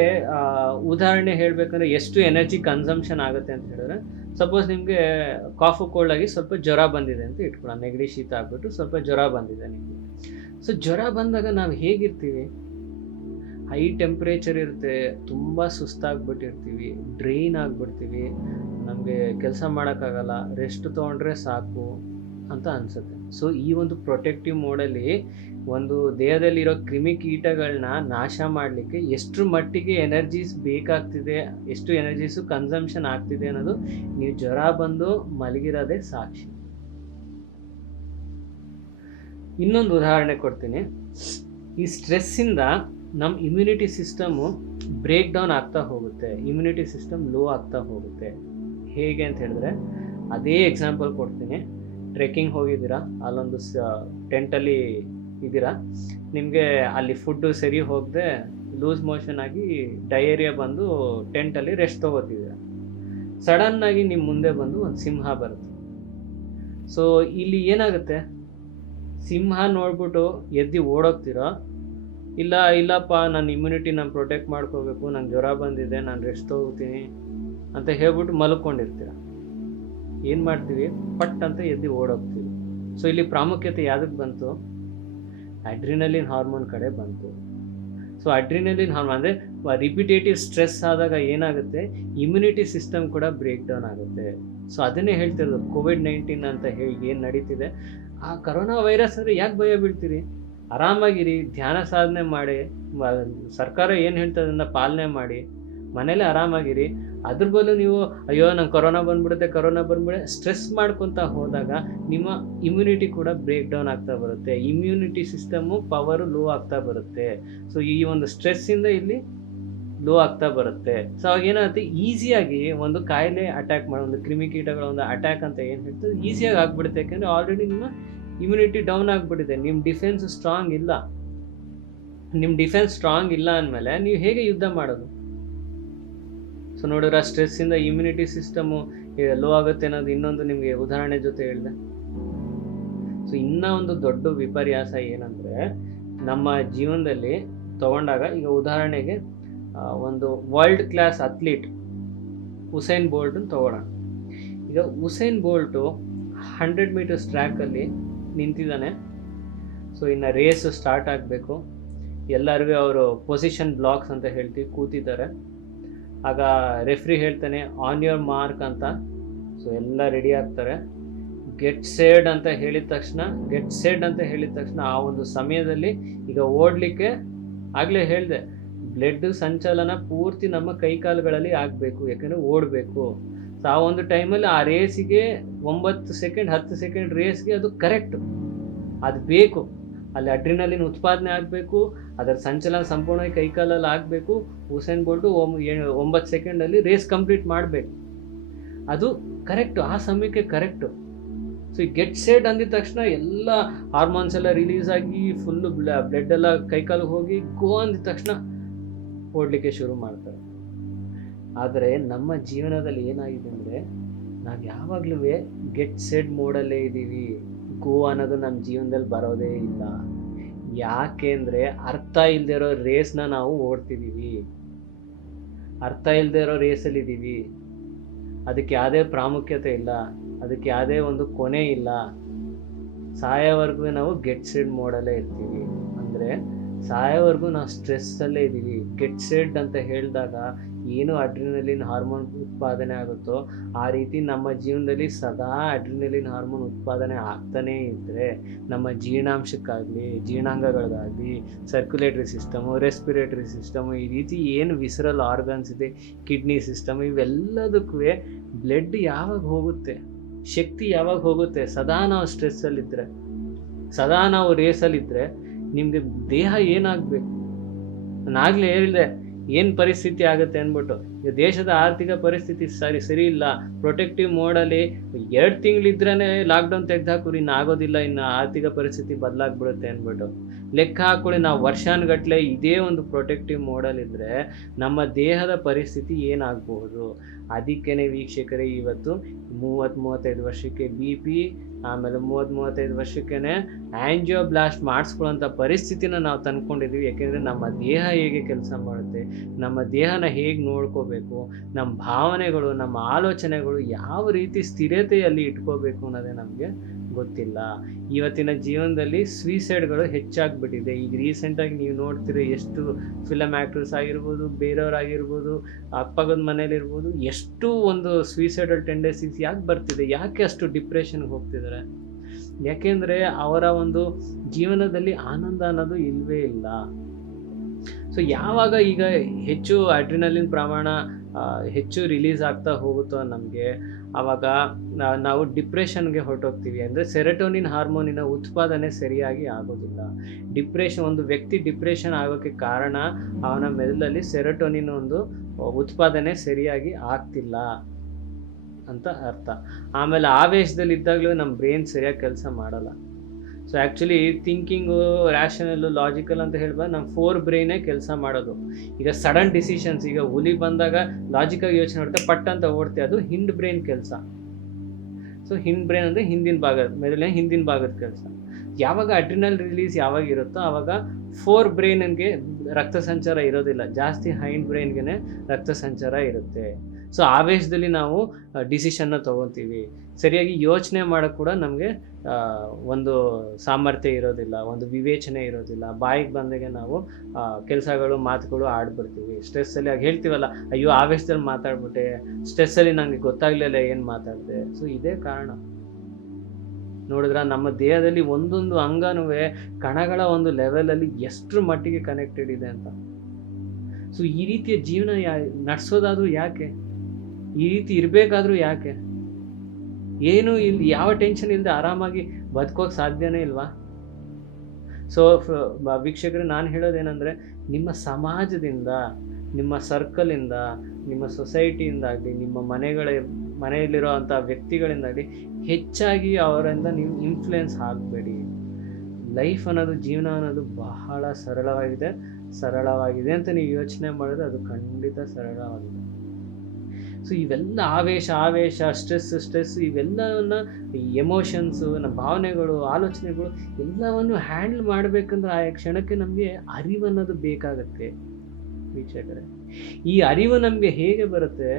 ಉದಾಹರಣೆ ಹೇಳಬೇಕಂದ್ರೆ ಎಷ್ಟು ಎನರ್ಜಿ ಕನ್ಸಂಪ್ಷನ್ ಆಗುತ್ತೆ ಅಂತ ಹೇಳಿದ್ರೆ, ಸಪೋಸ್ ನಿಮಗೆ ಕಾಫು ಕೋಲ್ಡ್ ಆಗಿ ಸ್ವಲ್ಪ ಜ್ವರ ಬಂದಿದೆ ಅಂತ ಇಟ್ಕೊಳ್ಳೋಣ, ನೆಗಡಿ ಶೀತ ಆಗ್ಬಿಟ್ಟು ಸ್ವಲ್ಪ ಜ್ವರ ಬಂದಿದೆ ನಿಮಗೆ. ಸೊ ಜ್ವರ ಬಂದಾಗ ನಾವು ಹೇಗಿರ್ತೀವಿ, ಹೈ ಟೆಂಪ್ರೇಚರ್ ಇರುತ್ತೆ, ತುಂಬ ಸುಸ್ತಾಗ್ಬಿಟ್ಟಿರ್ತೀವಿ, ಡ್ರೈನ್ ಆಗಿಬಿಡ್ತೀವಿ, ನಮಗೆ ಕೆಲಸ ಮಾಡೋಕ್ಕಾಗಲ್ಲ, ರೆಸ್ಟ್ ತೊಗೊಂಡ್ರೆ ಸಾಕು ಅಂತ ಅನಿಸುತ್ತೆ. ಸೊ ಈ ಒಂದು ಪ್ರೊಟೆಕ್ಟಿವ್ ಮೋಡಲ್ಲಿ ಒಂದು ದೇಹದಲ್ಲಿರೋ ಕ್ರಿಮಿಕೀಟಗಳನ್ನ ನಾಶ ಮಾಡಲಿಕ್ಕೆ ಎಷ್ಟರ ಮಟ್ಟಿಗೆ ಎನರ್ಜೀಸ್ ಬೇಕಾಗ್ತಿದೆ, ಎಷ್ಟು ಎನರ್ಜೀಸು ಕನ್ಸಂಪ್ಷನ್ ಆಗ್ತಿದೆ ಅನ್ನೋದು ನೀವು ಜ್ವರ ಬಂದು ಮಲಗಿರೋದೇ ಸಾಕ್ಷಿ. ಇನ್ನೊಂದು ಉದಾಹರಣೆ ಕೊಡ್ತೀನಿ. ಈ ಸ್ಟ್ರೆಸ್ಸಿಂದ ನಮ್ಮ ಇಮ್ಯುನಿಟಿ ಸಿಸ್ಟಮು ಬ್ರೇಕ್ ಡೌನ್ ಆಗ್ತಾ ಹೋಗುತ್ತೆ, ಇಮ್ಯುನಿಟಿ ಸಿಸ್ಟಮ್ ಲೋ ಆಗ್ತಾ ಹೋಗುತ್ತೆ. ಹೇಗೆ ಅಂತ ಹೇಳಿದ್ರೆ, ಅದೇ ಎಕ್ಸಾಂಪಲ್ ಕೊಡ್ತೀನಿ. ಟ್ರೆಕ್ಕಿಂಗ್ ಹೋಗಿದ್ದೀರಾ, ಅಲ್ಲೊಂದು ಟೆಂಟಲ್ಲಿ ಇದ್ದೀರಾ, ನಿಮಗೆ ಅಲ್ಲಿ ಫುಡ್ಡು ಸರಿ ಹೋಗದೆ ಲೂಸ್ ಮೋಷನ್ ಆಗಿ ಡಯೇರಿಯಾ ಬಂದು ಟೆಂಟಲ್ಲಿ ರೆಸ್ಟ್ ತೊಗೋತಿದ್ದೀರಾ. ಸಡನ್ನಾಗಿ ನಿಮ್ಮ ಮುಂದೆ ಬಂದು ಒಂದು ಸಿಂಹ ಬರುತ್ತೆ. ಸೊ ಇಲ್ಲಿ ಏನಾಗುತ್ತೆ, ಸಿಂಹ ನೋಡ್ಬಿಟ್ಟು ಎದ್ದು ಓಡೋಗ್ತೀರಾ, ಇಲ್ಲಪ್ಪ ನನ್ನ ಇಮ್ಯುನಿಟಿ ನಾನು ಪ್ರೊಟೆಕ್ಟ್ ಮಾಡ್ಕೋಬೇಕು, ನಂಗೆ ಜ್ವರ ಬಂದಿದೆ, ನಾನು ರೆಸ್ಟ್ ತೊಗೋತೀನಿ ಅಂತ ಹೇಳ್ಬಿಟ್ಟು ಮಲ್ಕೊಂಡಿರ್ತೀರ. ಏನು ಮಾಡ್ತೀವಿ, ಪಟ್ ಅಂತ ಎದ್ದು ಓಡೋಗ್ತೀವಿ. ಸೊ ಇಲ್ಲಿ ಪ್ರಾಮುಖ್ಯತೆ ಯಾವುದಕ್ಕೆ ಬಂತು, ಅಡ್ರಿನಲಿನ್ ಹಾರ್ಮೋನ್ ಕಡೆ ಬಂತು. ಸೊ ಅಡ್ರಿನಲಿನ್ ಹಾರ್ಮೋನ್ ಅಂದರೆ ರಿಪಿಟೇಟಿವ್ ಸ್ಟ್ರೆಸ್ ಆದಾಗ ಏನಾಗುತ್ತೆ, ಇಮ್ಯುನಿಟಿ ಸಿಸ್ಟಮ್ ಕೂಡ ಬ್ರೇಕ್ ಡೌನ್ ಆಗುತ್ತೆ. ಸೊ ಅದನ್ನೇ ಹೇಳ್ತಿರೋದು ಕೋವಿಡ್-19 ಅಂತ ಹೇಳಿ ಏನು ನಡೀತಿದೆ. ಆ ಕರೋನಾ ವೈರಸ್ ಅಂದರೆ ಯಾಕೆ ಭಯ ಬೀಳ್ತೀರಿ, ಆರಾಮಾಗಿರಿ, ಧ್ಯಾನ ಸಾಧನೆ ಮಾಡಿ, ಸರ್ಕಾರ ಏನು ಹೇಳ್ತದೆ ಅದನ್ನು ಪಾಲನೆ ಮಾಡಿ, ಮನೇಲೆ ಆರಾಮಾಗಿರಿ. ಅದ್ರ ಬದಲು ನೀವು ಅಯ್ಯೋ ನಂಗೆ ಕೊರೋನಾ ಬಂದ್ಬಿಡುತ್ತೆ ಸ್ಟ್ರೆಸ್ ಮಾಡ್ಕೊತ ಹೋದಾಗ ನಿಮ್ಮ ಇಮ್ಯುನಿಟಿ ಕೂಡ ಬ್ರೇಕ್ ಡೌನ್ ಆಗ್ತಾ ಬರುತ್ತೆ, ಇಮ್ಯುನಿಟಿ ಸಿಸ್ಟಮು ಪವರು ಲೋ ಆಗ್ತಾ ಬರುತ್ತೆ. ಸೊ ಈ ಒಂದು ಸ್ಟ್ರೆಸ್ಸಿಂದ ಇಲ್ಲಿ ಲೋ ಆಗ್ತಾ ಬರುತ್ತೆ. ಸೊ ಅವಾಗ ಏನಾಗುತ್ತೆ, ಈಸಿಯಾಗಿ ಒಂದು ಕಾಯಿಲೆ ಅಟ್ಯಾಕ್ ಮಾಡೋ, ಒಂದು ಕ್ರಿಮಿಕೀಟಗಳ ಒಂದು ಅಟ್ಯಾಕ್ ಅಂತ ಏನು ಹೇಳ್ತದೆ ಈಸಿಯಾಗಿ ಆಗ್ಬಿಡುತ್ತೆ. ಯಾಕೆಂದರೆ ಆಲ್ರೆಡಿ ನಿಮ್ಮ ಇಮ್ಯುನಿಟಿ ಡೌನ್ ಆಗಿಬಿಟ್ಟಿದೆ, ನಿಮ್ಮ ಡಿಫೆನ್ಸ್ ಸ್ಟ್ರಾಂಗ್ ಇಲ್ಲ. ನಿಮ್ಮ ಡಿಫೆನ್ಸ್ ಸ್ಟ್ರಾಂಗ್ ಇಲ್ಲ ಅಂದಮೇಲೆ ನೀವು ಹೇಗೆ ಯುದ್ಧ ಮಾಡೋದು? ಸೊ ನೋಡಿದ್ರೆ ಸ್ಟ್ರೆಸ್ಸಿಂದ ಇಮ್ಯುನಿಟಿ ಸಿಸ್ಟಮು ಲೋ ಆಗುತ್ತೆ ಅನ್ನೋದು ಇನ್ನೊಂದು ನಿಮಗೆ ಉದಾಹರಣೆ ಜೊತೆ ಹೇಳಿದೆ. ಸೊ ಇನ್ನೂ ಒಂದು ದೊಡ್ಡ ವಿಪರ್ಯಾಸ ಏನಂದರೆ, ನಮ್ಮ ಜೀವನದಲ್ಲಿ ತಗೊಂಡಾಗ ಈಗ ಉದಾಹರಣೆಗೆ ಒಂದು ವರ್ಲ್ಡ್ ಕ್ಲಾಸ್ ಅಥ್ಲೀಟ್ ಉಸೇನ್ ಬೋಲ್ಟನ್ನು ತಗೊಳ್ಳೋಣ. ಈಗ ಉಸೇನ್ ಬೋಲ್ಟು 100 ಮೀಟರ್ಸ್ ಟ್ರ್ಯಾಕಲ್ಲಿ ನಿಂತಿದ್ದಾನೆ. ಸೊ ಇನ್ನು ರೇಸ್ ಸ್ಟಾರ್ಟ್ ಆಗಬೇಕು, ಎಲ್ಲರಿಗೂ ಅವರು ಪೊಸಿಷನ್ ಬ್ಲಾಕ್ಸ್ ಅಂತ ಹೇಳ್ತೀವಿ, ಕೂತಿದ್ದಾರೆ. ಆಗ ರೆಫ್ರಿ ಹೇಳ್ತಾನೆ ಆನ್ ಯೋರ್ ಮಾರ್ಕ್ ಅಂತ. ಸೊ ಎಲ್ಲ ರೆಡಿ ಆಗ್ತಾರೆ. ಗೆಟ್ ಸೆಡ್ ಅಂತ ಹೇಳಿದ ತಕ್ಷಣ ಆ ಒಂದು ಸಮಯದಲ್ಲಿ ಈಗ ಓಡಲಿಕ್ಕೆ ಆಗಲೇ ಹೇಳಿದೆ, ಬ್ಲಡ್ ಸಂಚಲನ ಪೂರ್ತಿ ನಮ್ಮ ಕೈಕಾಲುಗಳಲ್ಲಿ ಆಗಬೇಕು, ಯಾಕೆಂದರೆ ಓಡಬೇಕು. ಸೊ ಆ ಒಂದು ಟೈಮಲ್ಲಿ ಆ ರೇಸಿಗೆ 9 ಸೆಕೆಂಡ್ 10 ಸೆಕೆಂಡ್ ರೇಸ್ಗೆ ಅದು ಕರೆಕ್ಟು, ಅದು ಬೇಕು. ಅಲ್ಲಿ ಅಡ್ರಿನಲಿನ್ ಉತ್ಪಾದನೆ ಆಗಬೇಕು, ಅದರ ಸಂಚಲನ ಸಂಪೂರ್ಣವಾಗಿ ಕೈಕಾಲಲ್ಲಿ ಆಗಬೇಕು. ಉಸೇನ್ ಬೋಲ್ಟು 9 ಸೆಕೆಂಡಲ್ಲಿ ರೇಸ್ ಕಂಪ್ಲೀಟ್ ಮಾಡಬೇಕು, ಅದು ಕರೆಕ್ಟು, ಆ ಸಮಯಕ್ಕೆ ಕರೆಕ್ಟು. ಸೊ ಈ ಗೆಟ್ ಸೆಟ್ ಅಂದಿದ ತಕ್ಷಣ ಎಲ್ಲ ಹಾರ್ಮೋನ್ಸ್ ಎಲ್ಲ ರಿಲೀಸ್ ಆಗಿ ಫುಲ್ಲು ಬ್ಲಡ್ ಎಲ್ಲ ಕೈಕಾಲಿಗೆ ಹೋಗಿ ಗೋ ಅಂದಿದ ತಕ್ಷಣ ಓಡಲಿಕ್ಕೆ ಶುರು ಮಾಡ್ತಾರೆ. ಆದರೆ ನಮ್ಮ ಜೀವನದಲ್ಲಿ ಏನಾಗಿದೆ ಅಂದರೆ, ನಾವು ಯಾವಾಗಲೂ ಗೆಟ್ ಸೆಟ್ ಮೋಡಲ್ಲೇ ಇದ್ದೀವಿ, ಗೋ ಅನ್ನೋದು ನಮ್ಮ ಜೀವನದಲ್ಲಿ ಬರೋದೇ ಇಲ್ಲ. ಯಾಕೆ ಅಂದರೆ ಅರ್ಥ ಇಲ್ಲದೆ ಇರೋ ರೇಸ್ನ ನಾವು ಓಡ್ತಿದ್ದೀವಿ, ಅರ್ಥ ಇಲ್ಲದೆ ಇರೋ ರೇಸಲ್ಲಿದ್ದೀವಿ. ಅದಕ್ಕೆ ಯಾವುದೇ ಪ್ರಾಮುಖ್ಯತೆ ಇಲ್ಲ, ಅದಕ್ಕೆ ಯಾವುದೇ ಒಂದು ಕೊನೆ ಇಲ್ಲ. ಸಾಯೋವರೆಗೂ ನಾವು ಗೆಟ್ ಸೆಡ್ ಮೋಡಲ್ಲೇ ಇರ್ತೀವಿ. ಅಂದರೆ ಸಾಯೋವರೆಗೂ ನಾವು ಸ್ಟ್ರೆಸ್ಸಲ್ಲೇ ಇದ್ದೀವಿ. ಗೆಟ್ ಸೆಡ್ ಅಂತ ಹೇಳಿದಾಗ ಏನು ಅಡ್ರಿನಲಿನ್ ಹಾರ್ಮೋನ್ ಉತ್ಪಾದನೆ ಆಗುತ್ತೋ ಆ ರೀತಿ ನಮ್ಮ ಜೀವನದಲ್ಲಿ ಸದಾ ಅಡ್ರಿನಲಿನ್ ಹಾರ್ಮೋನ್ ಉತ್ಪಾದನೆ ಆಗ್ತಾನೇ ಇದ್ದರೆ ನಮ್ಮ ಜೀರ್ಣಾಂಶಕ್ಕಾಗಲಿ, ಜೀರ್ಣಾಂಗಗಳಿಗಾಗಲಿ, ಸರ್ಕ್ಯುಲೇಟರಿ ಸಿಸ್ಟಮು, ರೆಸ್ಪಿರೇಟರಿ ಸಿಸ್ಟಮು, ಈ ರೀತಿ ಏನು ವಿಸರಲ್ ಆರ್ಗನ್ಸ್ ಇದೆ, ಕಿಡ್ನಿ ಸಿಸ್ಟಮ್, ಇವೆಲ್ಲದಕ್ಕೂ ಬ್ಲಡ್ ಯಾವಾಗ ಹೋಗುತ್ತೆ, ಶಕ್ತಿ ಯಾವಾಗ ಹೋಗುತ್ತೆ? ಸದಾ ನಾವು ಸ್ಟ್ರೆಸ್ಸಲ್ಲಿದ್ದರೆ, ಸದಾ ನಾವು ರೇಸಲ್ಲಿದ್ದರೆ ನಿಮಗೆ ದೇಹ ಏನಾಗಬೇಕು? ನಾನಾಗಲೇ ಹೇಳಿದೆ ಏನು ಪರಿಸ್ಥಿತಿ ಆಗುತ್ತೆ ಅಂದ್ಬಿಟ್ಟು. ಈಗ ದೇಶದ ಆರ್ಥಿಕ ಪರಿಸ್ಥಿತಿ ಸರಿ ಇಲ್ಲ, ಪ್ರೊಟೆಕ್ಟಿವ್ ಮೋಡಲ್ಲಿ 2 ತಿಂಗಳಿದ್ರೇ ಲಾಕ್ಡೌನ್ ತೆಗೆದುಹಾಕೋರು, ಇನ್ನು ಆಗೋದಿಲ್ಲ, ಇನ್ನು ಆರ್ಥಿಕ ಪರಿಸ್ಥಿತಿ ಬದಲಾಗ್ಬಿಡುತ್ತೆ ಅಂದ್ಬಿಟ್ಟು ಲೆಕ್ಕ ಹಾಕೊಳ್ಳಿ. ನಾವು ವರ್ಷಾನುಗಟ್ಲೆ ಇದೇ ಒಂದು ಪ್ರೊಟೆಕ್ಟಿವ್ ಮೋಡಲ್ಲಿದ್ದರೆ ನಮ್ಮ ದೇಹದ ಪರಿಸ್ಥಿತಿ ಏನಾಗಬಹುದು. ಅದಕ್ಕೇ ವೀಕ್ಷಕರೇ, ಇವತ್ತು 30-35 ವರ್ಷಕ್ಕೆ BP, ಆಮೇಲೆ 30-35 ವರ್ಷಕ್ಕೇ ಆಂಜಿಯೋಬ್ಲಾಸ್ಟ್ ಮಾಡಿಸ್ಕೊಳ್ಳೋಂಥ ಪರಿಸ್ಥಿತಿನ ನಾವು ತಂದ್ಕೊಂಡಿದ್ದೀವಿ. ಯಾಕೆಂದರೆ ನಮ್ಮ ದೇಹ ಹೇಗೆ ಕೆಲಸ ಮಾಡುತ್ತೆ, ನಮ್ಮ ದೇಹನ ಹೇಗೆ ನೋಡ್ಕೋಬೇಕು, ನಮ್ಮ ಭಾವನೆಗಳು, ನಮ್ಮ ಆಲೋಚನೆಗಳು ಯಾವ ರೀತಿ ಸ್ಥಿರತೆಯಲ್ಲಿ ಇಟ್ಕೋಬೇಕು ಅನ್ನೋದೇ ನಮಗೆ ಗೊತ್ತಿಲ್ಲ. ಇವತ್ತಿನ ಜೀವನದಲ್ಲಿ ಸ್ವೀಸೈಡ್ಗಳು ಹೆಚ್ಚಾಗ್ಬಿಟ್ಟಿದೆ. ಈಗ ರೀಸೆಂಟಾಗಿ ನೀವು ನೋಡ್ತೀರಿ, ಎಷ್ಟು ಫಿಲಮ್ ಆ್ಯಕ್ಟರ್ಸ್ ಆಗಿರ್ಬೋದು, ಬೇರೆಯವರಾಗಿರ್ಬೋದು, ಅಕ್ಕಪಕ್ಕದ ಮನೇಲಿರ್ಬೋದು, ಎಷ್ಟು ಒಂದು ಸ್ವೀಸೈಡಲ್ ಟೆಂಡೆನ್ಸೀಸ್ ಯಾಕೆ ಬರ್ತಿದೆ, ಯಾಕೆ ಅಷ್ಟು ಡಿಪ್ರೆಷನ್ಗೆ ಹೋಗ್ತಿದ್ದಾರೆ? ಯಾಕೆಂದರೆ ಅವರ ಒಂದು ಜೀವನದಲ್ಲಿ ಆನಂದ ಅನ್ನೋದು ಇಲ್ಲವೇ ಇಲ್ಲ. ಸೊ ಯಾವಾಗ ಈಗ ಹೆಚ್ಚು ಅಡ್ರಿನಲಿನ್ ಪ್ರಮಾಣ ಹೆಚ್ಚು ರಿಲೀಸ್ ಆಗ್ತಾ ಹೋಗುತ್ತೋ ನಮಗೆ, ಆವಾಗ ನಾವು ಡಿಪ್ರೆಷನ್ಗೆ ಹೊರಟೋಗ್ತೀವಿ. ಅಂದರೆ ಸೆರೆಟೋನಿನ್ ಹಾರ್ಮೋನಿನ ಉತ್ಪಾದನೆ ಸರಿಯಾಗಿ ಆಗೋದಿಲ್ಲ. ಒಂದು ವ್ಯಕ್ತಿ ಡಿಪ್ರೆಷನ್ ಆಗೋಕ್ಕೆ ಕಾರಣ ಅವನ ಮೆದುಳಲ್ಲಿ ಸೆರೆಟೋನಿನ್ ಒಂದು ಉತ್ಪಾದನೆ ಸರಿಯಾಗಿ ಆಗ್ತಿಲ್ಲ ಅಂತ ಅರ್ಥ. ಆಮೇಲೆ ಆವೇಶದಲ್ಲಿ ಇದ್ದಾಗಲೂ ನಮ್ಮ ಬ್ರೈನ್ ಸರಿಯಾಗಿ ಕೆಲಸ ಮಾಡಲ್ಲ. ಸೊ ಆ್ಯಕ್ಚುಲಿ ಥಿಂಕಿಂಗು, ರ್ಯಾಷನಲ್ಲು, ಲಾಜಿಕಲ್ ಅಂತ ಹೇಳ್ಬೋದು, ನಮ್ಮ 4 ಬ್ರೈನೇ ಕೆಲಸ ಮಾಡೋದು. ಈಗ ಸಡನ್ ಡಿಸಿಷನ್ಸ್, ಈಗ ಹುಲಿ ಬಂದಾಗ ಲಾಜಿಕಾಗಿ ಯೋಚನೆ ಮಾಡ್ತಾ ಪಟ್ ಅಂತ ಓಡ್ತೆ, ಅದು ಹಿಂಡ್ ಬ್ರೈನ್ ಕೆಲಸ. ಸೊ ಹಿಂಡ್ ಬ್ರೈನ್ ಅಂದರೆ ಹಿಂದಿನ ಭಾಗದ ಮೆದುಳಿನ ಹಿಂದಿನ ಭಾಗದ ಕೆಲಸ. ಯಾವಾಗ ಅಡ್ರಿನಲ್ ರಿಲೀಸ್ ಯಾವಾಗ ಇರುತ್ತೋ ಆವಾಗ 4 ಬ್ರೈನ್ಗೆ ರಕ್ತ ಸಂಚಾರ ಇರೋದಿಲ್ಲ, ಜಾಸ್ತಿ ಹೈಂಡ್ ಬ್ರೈನ್ಗೆ ರಕ್ತ ಸಂಚಾರ ಇರುತ್ತೆ. ಸೊ ಆವೇಶದಲ್ಲಿ ನಾವು ಡಿಸಿಷನ್ನ ತೊಗೊತೀವಿ, ಸರಿಯಾಗಿ ಯೋಚನೆ ಮಾಡೋಕ್ಕೆ ಕೂಡ ನಮಗೆ ಒಂದು ಸಾಮರ್ಥ್ಯ ಇರೋದಿಲ್ಲ, ಒಂದು ವಿವೇಚನೆ ಇರೋದಿಲ್ಲ. ಬಾಯಿಗೆ ಬಂದಾಗೆ ನಾವು ಕೆಲಸಗಳು, ಮಾತುಗಳು ಆಡ್ಬಿಡ್ತೀವಿ. ಸ್ಟ್ರೆಸ್ಸಲ್ಲಿ ಆಗ ಹೇಳ್ತೀವಲ್ಲ, ಅಯ್ಯೋ ಆವೇಶದಲ್ಲಿ ಮಾತಾಡ್ಬಿಟ್ಟೆ, ಸ್ಟ್ರೆಸ್ಸಲ್ಲಿ ನನಗೆ ಗೊತ್ತಾಗಲಿಲ್ಲ ಏನು ಮಾತಾಡಿದೆ. ಸೊ ಇದೇ ಕಾರಣ. ನೋಡಿದ್ರೆ ನಮ್ಮ ದೇಹದಲ್ಲಿ ಒಂದೊಂದು ಅಂಗನೂ ಕಣಗಳ ಒಂದು ಲೆವೆಲಲ್ಲಿ ಎಷ್ಟರ ಮಟ್ಟಿಗೆ ಕನೆಕ್ಟೆಡ್ ಇದೆ ಅಂತ. ಸೊ ಈ ರೀತಿಯ ಜೀವನ ನಡೆಸೋದಾದರೂ ಯಾಕೆ, ಈ ರೀತಿ ಇರಬೇಕಾದ್ರೂ ಯಾಕೆ? ಏನು ಇಲ್ಲಿ ಯಾವ ಟೆನ್ಷನ್ ಇಲ್ಲದೆ ಆರಾಮಾಗಿ ಬದುಕೋಕೆ ಸಾಧ್ಯನೇ ಇಲ್ವಾ? ಸೊ ವೀಕ್ಷಕರೇ, ನಾನು ಹೇಳೋದೇನೆಂದರೆ, ನಿಮ್ಮ ಸಮಾಜದಿಂದ, ನಿಮ್ಮ ಸರ್ಕಲಿಂದ, ನಿಮ್ಮ ಸೊಸೈಟಿಯಿಂದಾಗಲಿ, ನಿಮ್ಮ ಮನೆಯಲ್ಲಿರೋ ಅಂಥ ವ್ಯಕ್ತಿಗಳಿಂದಾಗಲಿ ಹೆಚ್ಚಾಗಿ ಅವರಿಂದ ನೀವು ಇನ್ಫ್ಲುಯೆನ್ಸ್ ಆಗಬೇಡಿ. ಲೈಫ್ ಅನ್ನೋದು, ಜೀವನ ಅನ್ನೋದು ಬಹಳ ಸರಳವಾಗಿದೆ ಅಂತ ನೀವು ಯೋಚನೆ ಮಾಡಿದ್ರೆ ಅದು ಖಂಡಿತ ಸರಳವಾಗಿದೆ. ಸೊ ಇವೆಲ್ಲ ಆವೇಶ, ಸ್ಟ್ರೆಸ್ ಇವೆಲ್ಲವನ್ನ, ಎಮೋಷನ್ಸು, ನಮ್ಮ ಭಾವನೆಗಳು, ಆಲೋಚನೆಗಳು ಎಲ್ಲವನ್ನು ಹ್ಯಾಂಡಲ್ ಮಾಡಬೇಕಂದ್ರೆ ಆ ಕ್ಷಣಕ್ಕೆ ನಮಗೆ ಅರಿವು ಅನ್ನೋದು ಬೇಕಾಗತ್ತೆ ವೀಕ್ಷಕರೇ. ಈ ಅರಿವು ನಮಗೆ ಹೇಗೆ ಬರುತ್ತೆ?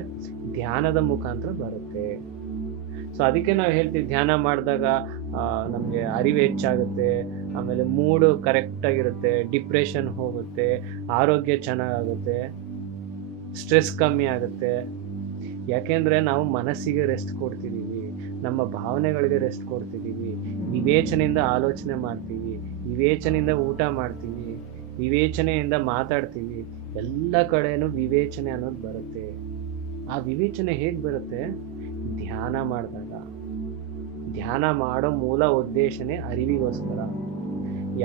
ಧ್ಯಾನದ ಮುಖಾಂತರ ಬರುತ್ತೆ. ಸೊ ಅದಕ್ಕೆ ನಾವು ಹೇಳ್ತೀವಿ, ಧ್ಯಾನ ಮಾಡಿದಾಗ ನಮಗೆ ಅರಿವು ಹೆಚ್ಚಾಗುತ್ತೆ, ಆಮೇಲೆ ಮೂಡು ಕರೆಕ್ಟಾಗಿರುತ್ತೆ, ಡಿಪ್ರೆಷನ್ ಹೋಗುತ್ತೆ, ಆರೋಗ್ಯ ಚೆನ್ನಾಗಾಗುತ್ತೆ, ಸ್ಟ್ರೆಸ್ ಕಮ್ಮಿ ಆಗುತ್ತೆ. ಯಾಕೆಂದರೆ ನಾವು ಮನಸ್ಸಿಗೆ ರೆಸ್ಟ್ ಕೊಡ್ತಿದ್ದೀವಿ, ನಮ್ಮ ಭಾವನೆಗಳಿಗೆ ರೆಸ್ಟ್ ಕೊಡ್ತಿದ್ದೀವಿ, ವಿವೇಚನೆಯಿಂದ ಆಲೋಚನೆ ಮಾಡ್ತೀವಿ, ವಿವೇಚನೆಯಿಂದ ಊಟ ಮಾಡ್ತೀವಿ, ವಿವೇಚನೆಯಿಂದ ಮಾತಾಡ್ತೀವಿ. ಎಲ್ಲ ಕಡೆಯೂ ವಿವೇಚನೆ ಅನ್ನೋದು ಬರುತ್ತೆ. ಆ ವಿವೇಚನೆ ಹೇಗೆ ಬರುತ್ತೆ? ಧ್ಯಾನ ಮಾಡಿದಾಗ. ಧ್ಯಾನ ಮಾಡೋ ಮೂಲ ಉದ್ದೇಶನೇ ಅರಿವಿಗೋಸ್ಕರ.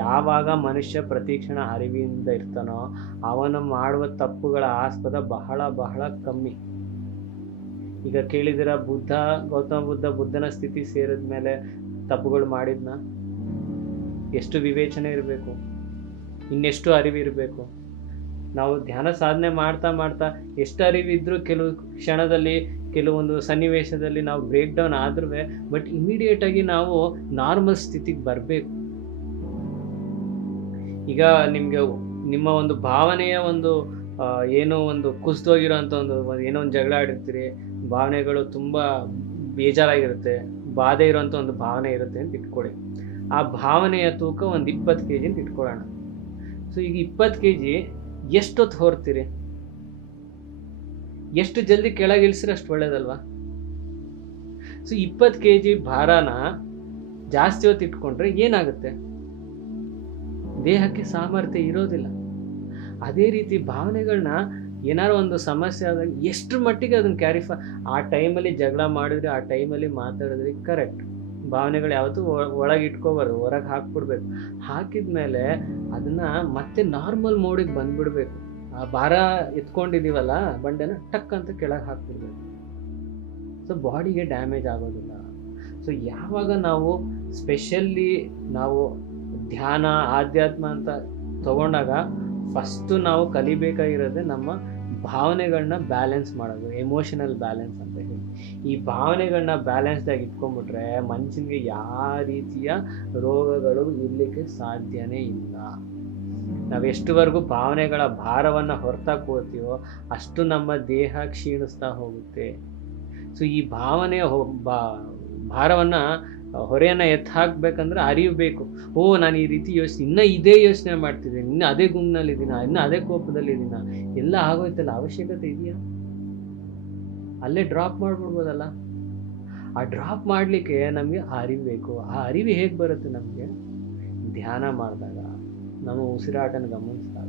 ಯಾವಾಗ ಮನುಷ್ಯ ಪ್ರತಿಕ್ಷಣ ಅರಿವಿಂದ ಇರ್ತಾನೋ ಅವನು ಮಾಡುವ ತಪ್ಪುಗಳ ಆಸ್ಪದ ಬಹಳ ಕಮ್ಮಿ. ಈಗ ಕೇಳಿದಿರ, ಗೌತಮ ಬುದ್ಧನ ಸ್ಥಿತಿ ಸೇರಿದ ಮೇಲೆ ತಪ್ಪುಗಳು ಮಾಡಿದ್ನ? ಎಷ್ಟು ವಿವೇಚನೆ ಇರಬೇಕು, ಇನ್ನೆಷ್ಟು ಅರಿವಿರಬೇಕು. ನಾವು ಧ್ಯಾನ ಸಾಧನೆ ಮಾಡ್ತಾ ಎಷ್ಟು ಅರಿವಿದ್ರೂ ಕೆಲವು ಕ್ಷಣದಲ್ಲಿ, ಕೆಲವೊಂದು ಸನ್ನಿವೇಶದಲ್ಲಿ ನಾವು ಬ್ರೇಕ್ ಡೌನ್ ಆದ್ರೂ ಬಟ್ ಇಮಿಡಿಯೇಟಾಗಿ ನಾವು ನಾರ್ಮಲ್ ಸ್ಥಿತಿಗೆ ಬರಬೇಕು. ಈಗ ನಿಮ್ಮ ಒಂದು ಭಾವನೆಯ ಒಂದು ಏನೋ ಒಂದು ಕುಸಿದೋಗಿರೋ ಅಂಥ ಏನೋ ಒಂದು ಜಗಳ ಆಡಿರ್ತೀರಿ, ಭಾವನೆಗಳು ತುಂಬ ಬೇಜಾರಾಗಿರುತ್ತೆ, ಬಾಧೆ ಇರೋಂಥ ಒಂದು ಭಾವನೆ ಇರುತ್ತೆ ಅಂತ ಇಟ್ಕೊಳ್ಳಿ. ಆ ಭಾವನೆಯ ತೂಕ ಒಂದು 20 kg ಅಂತ ಇಟ್ಕೊಳ್ಳೋಣ. ಸೊ ಈಗ 20 kg ಎಷ್ಟೊತ್ತು ಹೊರ್ತೀರಿ? ಎಷ್ಟು ಜಲ್ದಿ ಕೆಳಗೆ ಇಳಿಸಿದ್ರೆ ಅಷ್ಟು ಒಳ್ಳೇದಲ್ವಾ? ಸೊ 20 kg ಭಾರನ ಜಾಸ್ತಿ ಹೊತ್ತು ಇಟ್ಕೊಂಡ್ರೆ ಏನಾಗುತ್ತೆ? ದೇಹಕ್ಕೆ ಸಾಮರ್ಥ್ಯ ಇರೋದಿಲ್ಲ. ಅದೇ ರೀತಿ ಭಾವನೆಗಳನ್ನ ಏನಾರು ಒಂದು ಸಮಸ್ಯೆ ಆದಾಗ ಎಷ್ಟು ಮಟ್ಟಿಗೆ ಅದನ್ನು ಆ ಟೈಮಲ್ಲಿ ಜಗಳ ಮಾಡಿದ್ರೆ, ಆ ಟೈಮಲ್ಲಿ ಮಾತಾಡಿದ್ರೆ ಕರೆಕ್ಟ್. ಭಾವನೆಗಳು ಯಾವತ್ತೂ ಒಳಗೆ ಇಟ್ಕೋಬಾರ್ದು, ಹೊರಗೆ ಹಾಕ್ಬಿಡ್ಬೇಕು. ಹಾಕಿದ ಮೇಲೆ ಅದನ್ನು ಮತ್ತೆ ನಾರ್ಮಲ್ ಮೋಡಿಗೆ ಬಂದುಬಿಡ್ಬೇಕು. ಆ ಭಾರ ಎತ್ಕೊಂಡಿದ್ದೀವಲ್ಲ ಬಂಡೆನ ಟಕ್ ಅಂತ ಕೆಳಗೆ ಹಾಕ್ಬಿಡ್ಬೇಕು. ಸೊ ಬಾಡಿಗೆ ಡ್ಯಾಮೇಜ್ ಆಗೋದಿಲ್ಲ. ಸೊ ಯಾವಾಗ ನಾವು ಸ್ಪೆಷಲಿ ನಾವು ಧ್ಯಾನ ಆಧ್ಯಾತ್ಮ ಅಂತ ತಗೊಂಡಾಗ ಫಸ್ಟು ನಾವು ಕಲಿಬೇಕಾಗಿರೋದೇ ನಮ್ಮ ಭಾವನೆಗಳನ್ನ ಬ್ಯಾಲೆನ್ಸ್ ಮಾಡೋದು, ಎಮೋಷನಲ್ ಬ್ಯಾಲೆನ್ಸ್ ಅಂತ ಹೇಳಿ. ಈ ಭಾವನೆಗಳನ್ನ ಬ್ಯಾಲೆನ್ಸ್ದಾಗಿ ಇಟ್ಕೊಂಡ್ಬಿಟ್ರೆ ಮನುಷ್ಯನಿಗೆ ಯಾವ ರೀತಿಯ ರೋಗಗಳು ಇರಲಿಕ್ಕೆ ಸಾಧ್ಯನೇ ಇಲ್ಲ. ನಾವು ಎಷ್ಟುವರೆಗೂ ಭಾವನೆಗಳ ಭಾರವನ್ನು ಹೊರತಾಕೋತೀವೋ ಅಷ್ಟು ನಮ್ಮ ದೇಹ ಕ್ಷೀಣಿಸ್ತಾ ಹೋಗುತ್ತೆ. ಸೊ ಈ ಭಾರವನ್ನು ಹೊರೆಯನ್ನು ಎತ್ತು ಹಾಕ್ಬೇಕಂದ್ರೆ ಅರಿಯಬೇಕು. ನಾನು ಈ ರೀತಿ ಇನ್ನೂ ಇದೇ ಯೋಚನೆ ಮಾಡ್ತಿದ್ದೀನಿ, ಇನ್ನು ಅದೇ ಗುಂಪಿನಲ್ಲಿದ್ದೀನ, ಇನ್ನು ಅದೇ ಕೋಪದಲ್ಲಿದ್ದೀನ, ಎಲ್ಲ ಆಗೋಯ್ತಲ್ಲ, ಅವಶ್ಯಕತೆ ಇದೆಯಾ? ಅಲ್ಲೇ ಡ್ರಾಪ್ ಮಾಡ್ಬಿಡ್ಬೋದಲ್ಲ. ಆ ಡ್ರಾಪ್ ಮಾಡಲಿಕ್ಕೆ ನಮಗೆ ಅರಿವು ಬೇಕು. ಆ ಅರಿವು ಹೇಗೆ ಬರುತ್ತೆ? ನಮಗೆ ಧ್ಯಾನ ಮಾಡಿದಾಗ, ನಮ್ಮ ಉಸಿರಾಟನ ಗಮನಿಸಿದಾಗ.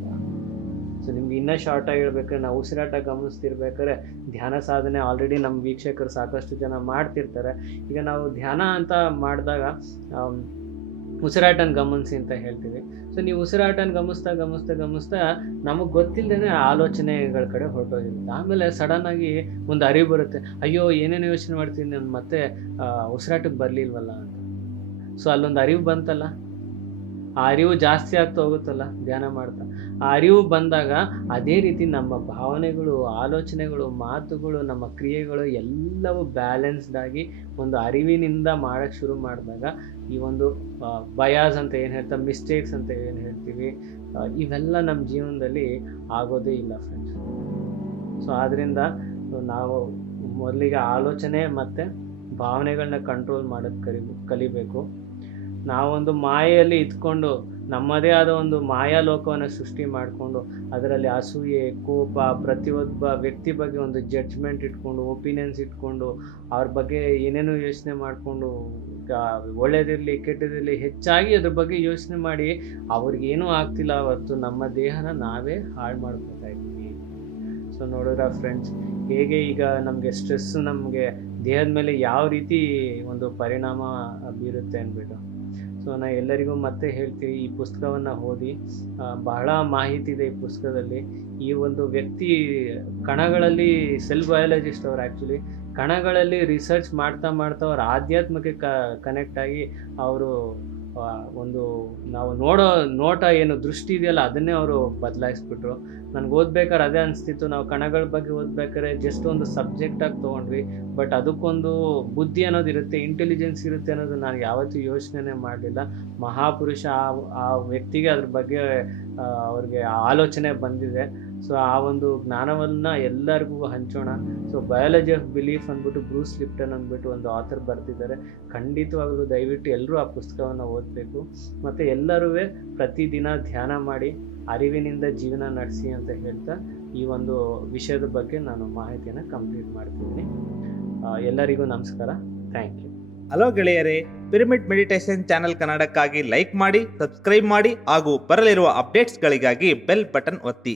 ಸೊ ನಿಮ್ಗೆ ಇನ್ನೂ ಶಾರ್ಟಾಗಿ ಹೇಳ್ಬೇಕಾದ್ರೆ, ನಾವು ಉಸಿರಾಟ ಗಮನಿಸ್ತಿರ್ಬೇಕಾದ್ರೆ ಧ್ಯಾನ ಸಾಧನೆ ಆಲ್ರೆಡಿ ನಮ್ಮ ವೀಕ್ಷಕರು ಸಾಕಷ್ಟು ಜನ ಮಾಡ್ತಿರ್ತಾರೆ. ಈಗ ನಾವು ಧ್ಯಾನ ಅಂತ ಮಾಡಿದಾಗ ಉಸಿರಾಟನ ಗಮನಿಸಿ ಅಂತ ಹೇಳ್ತೀವಿ. ಸೊ ನೀವು ಉಸಿರಾಟನ ಗಮನಿಸ್ತಾ ನಮಗೆ ಗೊತ್ತಿಲ್ಲದೇ ಆಲೋಚನೆಗಳ ಕಡೆ ಹೊರಟೋಗಿರುತ್ತೆ. ಆಮೇಲೆ ಸಡನ್ನಾಗಿ ಒಂದು ಅರಿವು ಬರುತ್ತೆ, ಅಯ್ಯೋ ಏನೇನು ಯೋಚನೆ ಮಾಡ್ತೀನಿ ನಾನು, ಮತ್ತೆ ಉಸಿರಾಟಕ್ಕೆ ಬರಲಿಲ್ವಲ್ಲ ಅಂತ. ಸೊ ಅಲ್ಲೊಂದು ಅರಿವು ಬಂತಲ್ಲ, ಆ ಅರಿವು ಜಾಸ್ತಿ ಆಗ್ತಾ ಹೋಗುತ್ತಲ್ಲ ಧ್ಯಾನ ಮಾಡ್ತಾ. ಆ ಅರಿವು ಬಂದಾಗ ಅದೇ ರೀತಿ ನಮ್ಮ ಭಾವನೆಗಳು, ಆಲೋಚನೆಗಳು, ಮಾತುಗಳು, ನಮ್ಮ ಕ್ರಿಯೆಗಳು ಎಲ್ಲವೂ ಬ್ಯಾಲೆನ್ಸ್ಡ್ ಆಗಿ ಒಂದು ಅರಿವಿನಿಂದ ಮಾಡೋಕ್ಕೆ ಶುರು ಮಾಡಿದಾಗ ಈ ಒಂದು ಬಯಾಸ್ ಅಂತ ಏನು ಹೇಳ್ತಾರೆ, ಮಿಸ್ಟೇಕ್ಸ್ ಅಂತ ಏನು ಹೇಳ್ತೀವಿ, ಇವೆಲ್ಲ ನಮ್ಮ ಜೀವನದಲ್ಲಿ ಆಗೋದೇ ಇಲ್ಲ ಫ್ರೆಂಡ್ಸ್. ಸೊ ಆದ್ದರಿಂದ ನಾವು ಮೊದಲಿಗೆ ಆಲೋಚನೆ ಮತ್ತು ಭಾವನೆಗಳನ್ನ ಕಂಟ್ರೋಲ್ ಮಾಡೋದು ಕಲಿಬೇಕು. ನಾವೊಂದು ಮಾಯೆಯಲ್ಲಿ ಇದ್ಕೊಂಡು ನಮ್ಮದೇ ಆದ ಒಂದು ಮಾಯಾ ಲೋಕವನ್ನು ಸೃಷ್ಟಿ ಮಾಡಿಕೊಂಡು ಅದರಲ್ಲಿ ಅಸೂಯೆ, ಕೋಪ, ಪ್ರತಿಯೊಬ್ಬ ವ್ಯಕ್ತಿ ಬಗ್ಗೆ ಒಂದು ಜಡ್ಜ್ಮೆಂಟ್ ಇಟ್ಕೊಂಡು, ಒಪಿನಿಯನ್ಸ್ ಇಟ್ಕೊಂಡು, ಅವ್ರ ಬಗ್ಗೆ ಏನೇನೋ ಯೋಚನೆ ಮಾಡಿಕೊಂಡು, ಒಳ್ಳೇದಿರಲಿ ಕೆಟ್ಟದಿರಲಿ ಹೆಚ್ಚಾಗಿ ಅದ್ರ ಬಗ್ಗೆ ಯೋಚನೆ ಮಾಡಿ ಅವ್ರಿಗೇನೂ ಆಗ್ತಿಲ್ಲ ಹೊರತು ನಮ್ಮ ದೇಹನ ನಾವೇ ಹಾಳು ಮಾಡ್ಕೊತಾ ಇದ್ದೀವಿ. ಸೊ ನೋಡಿದ್ರ ಫ್ರೆಂಡ್ಸ್, ಹೇಗೆ ಈಗ ನಮಗೆ ಸ್ಟ್ರೆಸ್ಸು ನಮಗೆ ದೇಹದ ಮೇಲೆ ಯಾವ ರೀತಿ ಒಂದು ಪರಿಣಾಮ ಬೀರುತ್ತೆ ಅಂದ್ಬಿಟ್ಟು. ಸೊ ನಾನು ಎಲ್ಲರಿಗೂ ಮತ್ತೆ ಹೇಳ್ತೀವಿ, ಈ ಪುಸ್ತಕವನ್ನು ಓದಿ. ಬಹಳ ಮಾಹಿತಿ ಇದೆ ಈ ಪುಸ್ತಕದಲ್ಲಿ. ಈ ಒಂದು ವ್ಯಕ್ತಿ ಕಣಗಳಲ್ಲಿ ಸೆಲ್ ಬಯಾಲಜಿಸ್ಟ್ ಅವರು ಆ್ಯಕ್ಚುಲಿ ಕಣಗಳಲ್ಲಿ ರಿಸರ್ಚ್ ಮಾಡ್ತಾ ಅವ್ರ ಆಧ್ಯಾತ್ಮಕ್ಕೆ ಕನೆಕ್ಟ್ ಆಗಿ ಅವರು ಒಂದು ನಾವು ನೋಟ ಏನು ದೃಷ್ಟಿ ಇದೆಯಲ್ಲ ಅದನ್ನೇ ಅವರು ಬದಲಾಯಿಸ್ಬಿಟ್ರು. ನನಗೆ ಓದ್ಬೇಕಾದ್ರೆ ಅದೇ ಅನಿಸ್ತಿತ್ತು, ನಾವು ಕಣಗಳ ಬಗ್ಗೆ ಓದ್ಬೇಕಾದ್ರೆ ಜಸ್ಟ್ ಒಂದು ಸಬ್ಜೆಕ್ಟಾಗಿ ತೊಗೊಂಡ್ವಿ, ಬಟ್ ಅದಕ್ಕೊಂದು ಬುದ್ಧಿ ಅನ್ನೋದಿರುತ್ತೆ, ಇಂಟೆಲಿಜೆನ್ಸ್ ಇರುತ್ತೆ ಅನ್ನೋದು ನಾನು ಯಾವತ್ತೂ ಯೋಚನೆ ಮಾಡಲಿಲ್ಲ. ಮಹಾಪುರುಷ ಆ ವ್ಯಕ್ತಿಗೆ ಅದ್ರ ಬಗ್ಗೆ ಅವ್ರಿಗೆ ಆಲೋಚನೆ ಬಂದಿದೆ. ಸೊ ಆ ಒಂದು ಜ್ಞಾನವನ್ನು ಎಲ್ಲರಿಗೂ ಹಂಚೋಣ. ಸೊ ಬಯಾಲಜಿ ಆಫ್ ಬಿಲೀಫ್ ಅಂದ್ಬಿಟ್ಟು ಬ್ರೂಸ್ ಲಿಪ್ಟನ್ ಅಂದ್ಬಿಟ್ಟು ಒಂದು ಆಥರ್ ಬರೆದಿದ್ದಾರೆ. ಖಂಡಿತವಾಗಲೂ ದಯವಿಟ್ಟು ಎಲ್ಲರೂ ಆ ಪುಸ್ತಕವನ್ನು ಓದಬೇಕು. ಮತ್ತು ಎಲ್ಲರೂ ಪ್ರತಿದಿನ ಧ್ಯಾನ ಮಾಡಿ ಅರಿವಿನಿಂದ ಜೀವನ ನಡೆಸಿ ಅಂತ ಹೇಳ್ತಾ ಈ ಒಂದು ವಿಷಯದ ಬಗ್ಗೆ ನಾನು ಮಾಹಿತಿಯನ್ನು ಕಂಪ್ಲೀಟ್ ಮಾಡ್ತಿದ್ದೀನಿ. ಎಲ್ಲರಿಗೂ ನಮಸ್ಕಾರ. Thank you. ಹಲೋ ಗೆಳೆಯರೇ, ಪಿರಮಿಡ್ ಮೆಡಿಟೇಷನ್ ಚಾನೆಲ್ ಕನ್ನಡಕ್ಕಾಗಿ ಲೈಕ್ ಮಾಡಿ, ಸಬ್ಸ್ಕ್ರೈಬ್ ಮಾಡಿ ಹಾಗೂ ಬರಲಿರುವ ಅಪ್ಡೇಟ್ಸ್ಗಳಿಗಾಗಿ ಬೆಲ್ ಬಟನ್ ಒತ್ತಿ.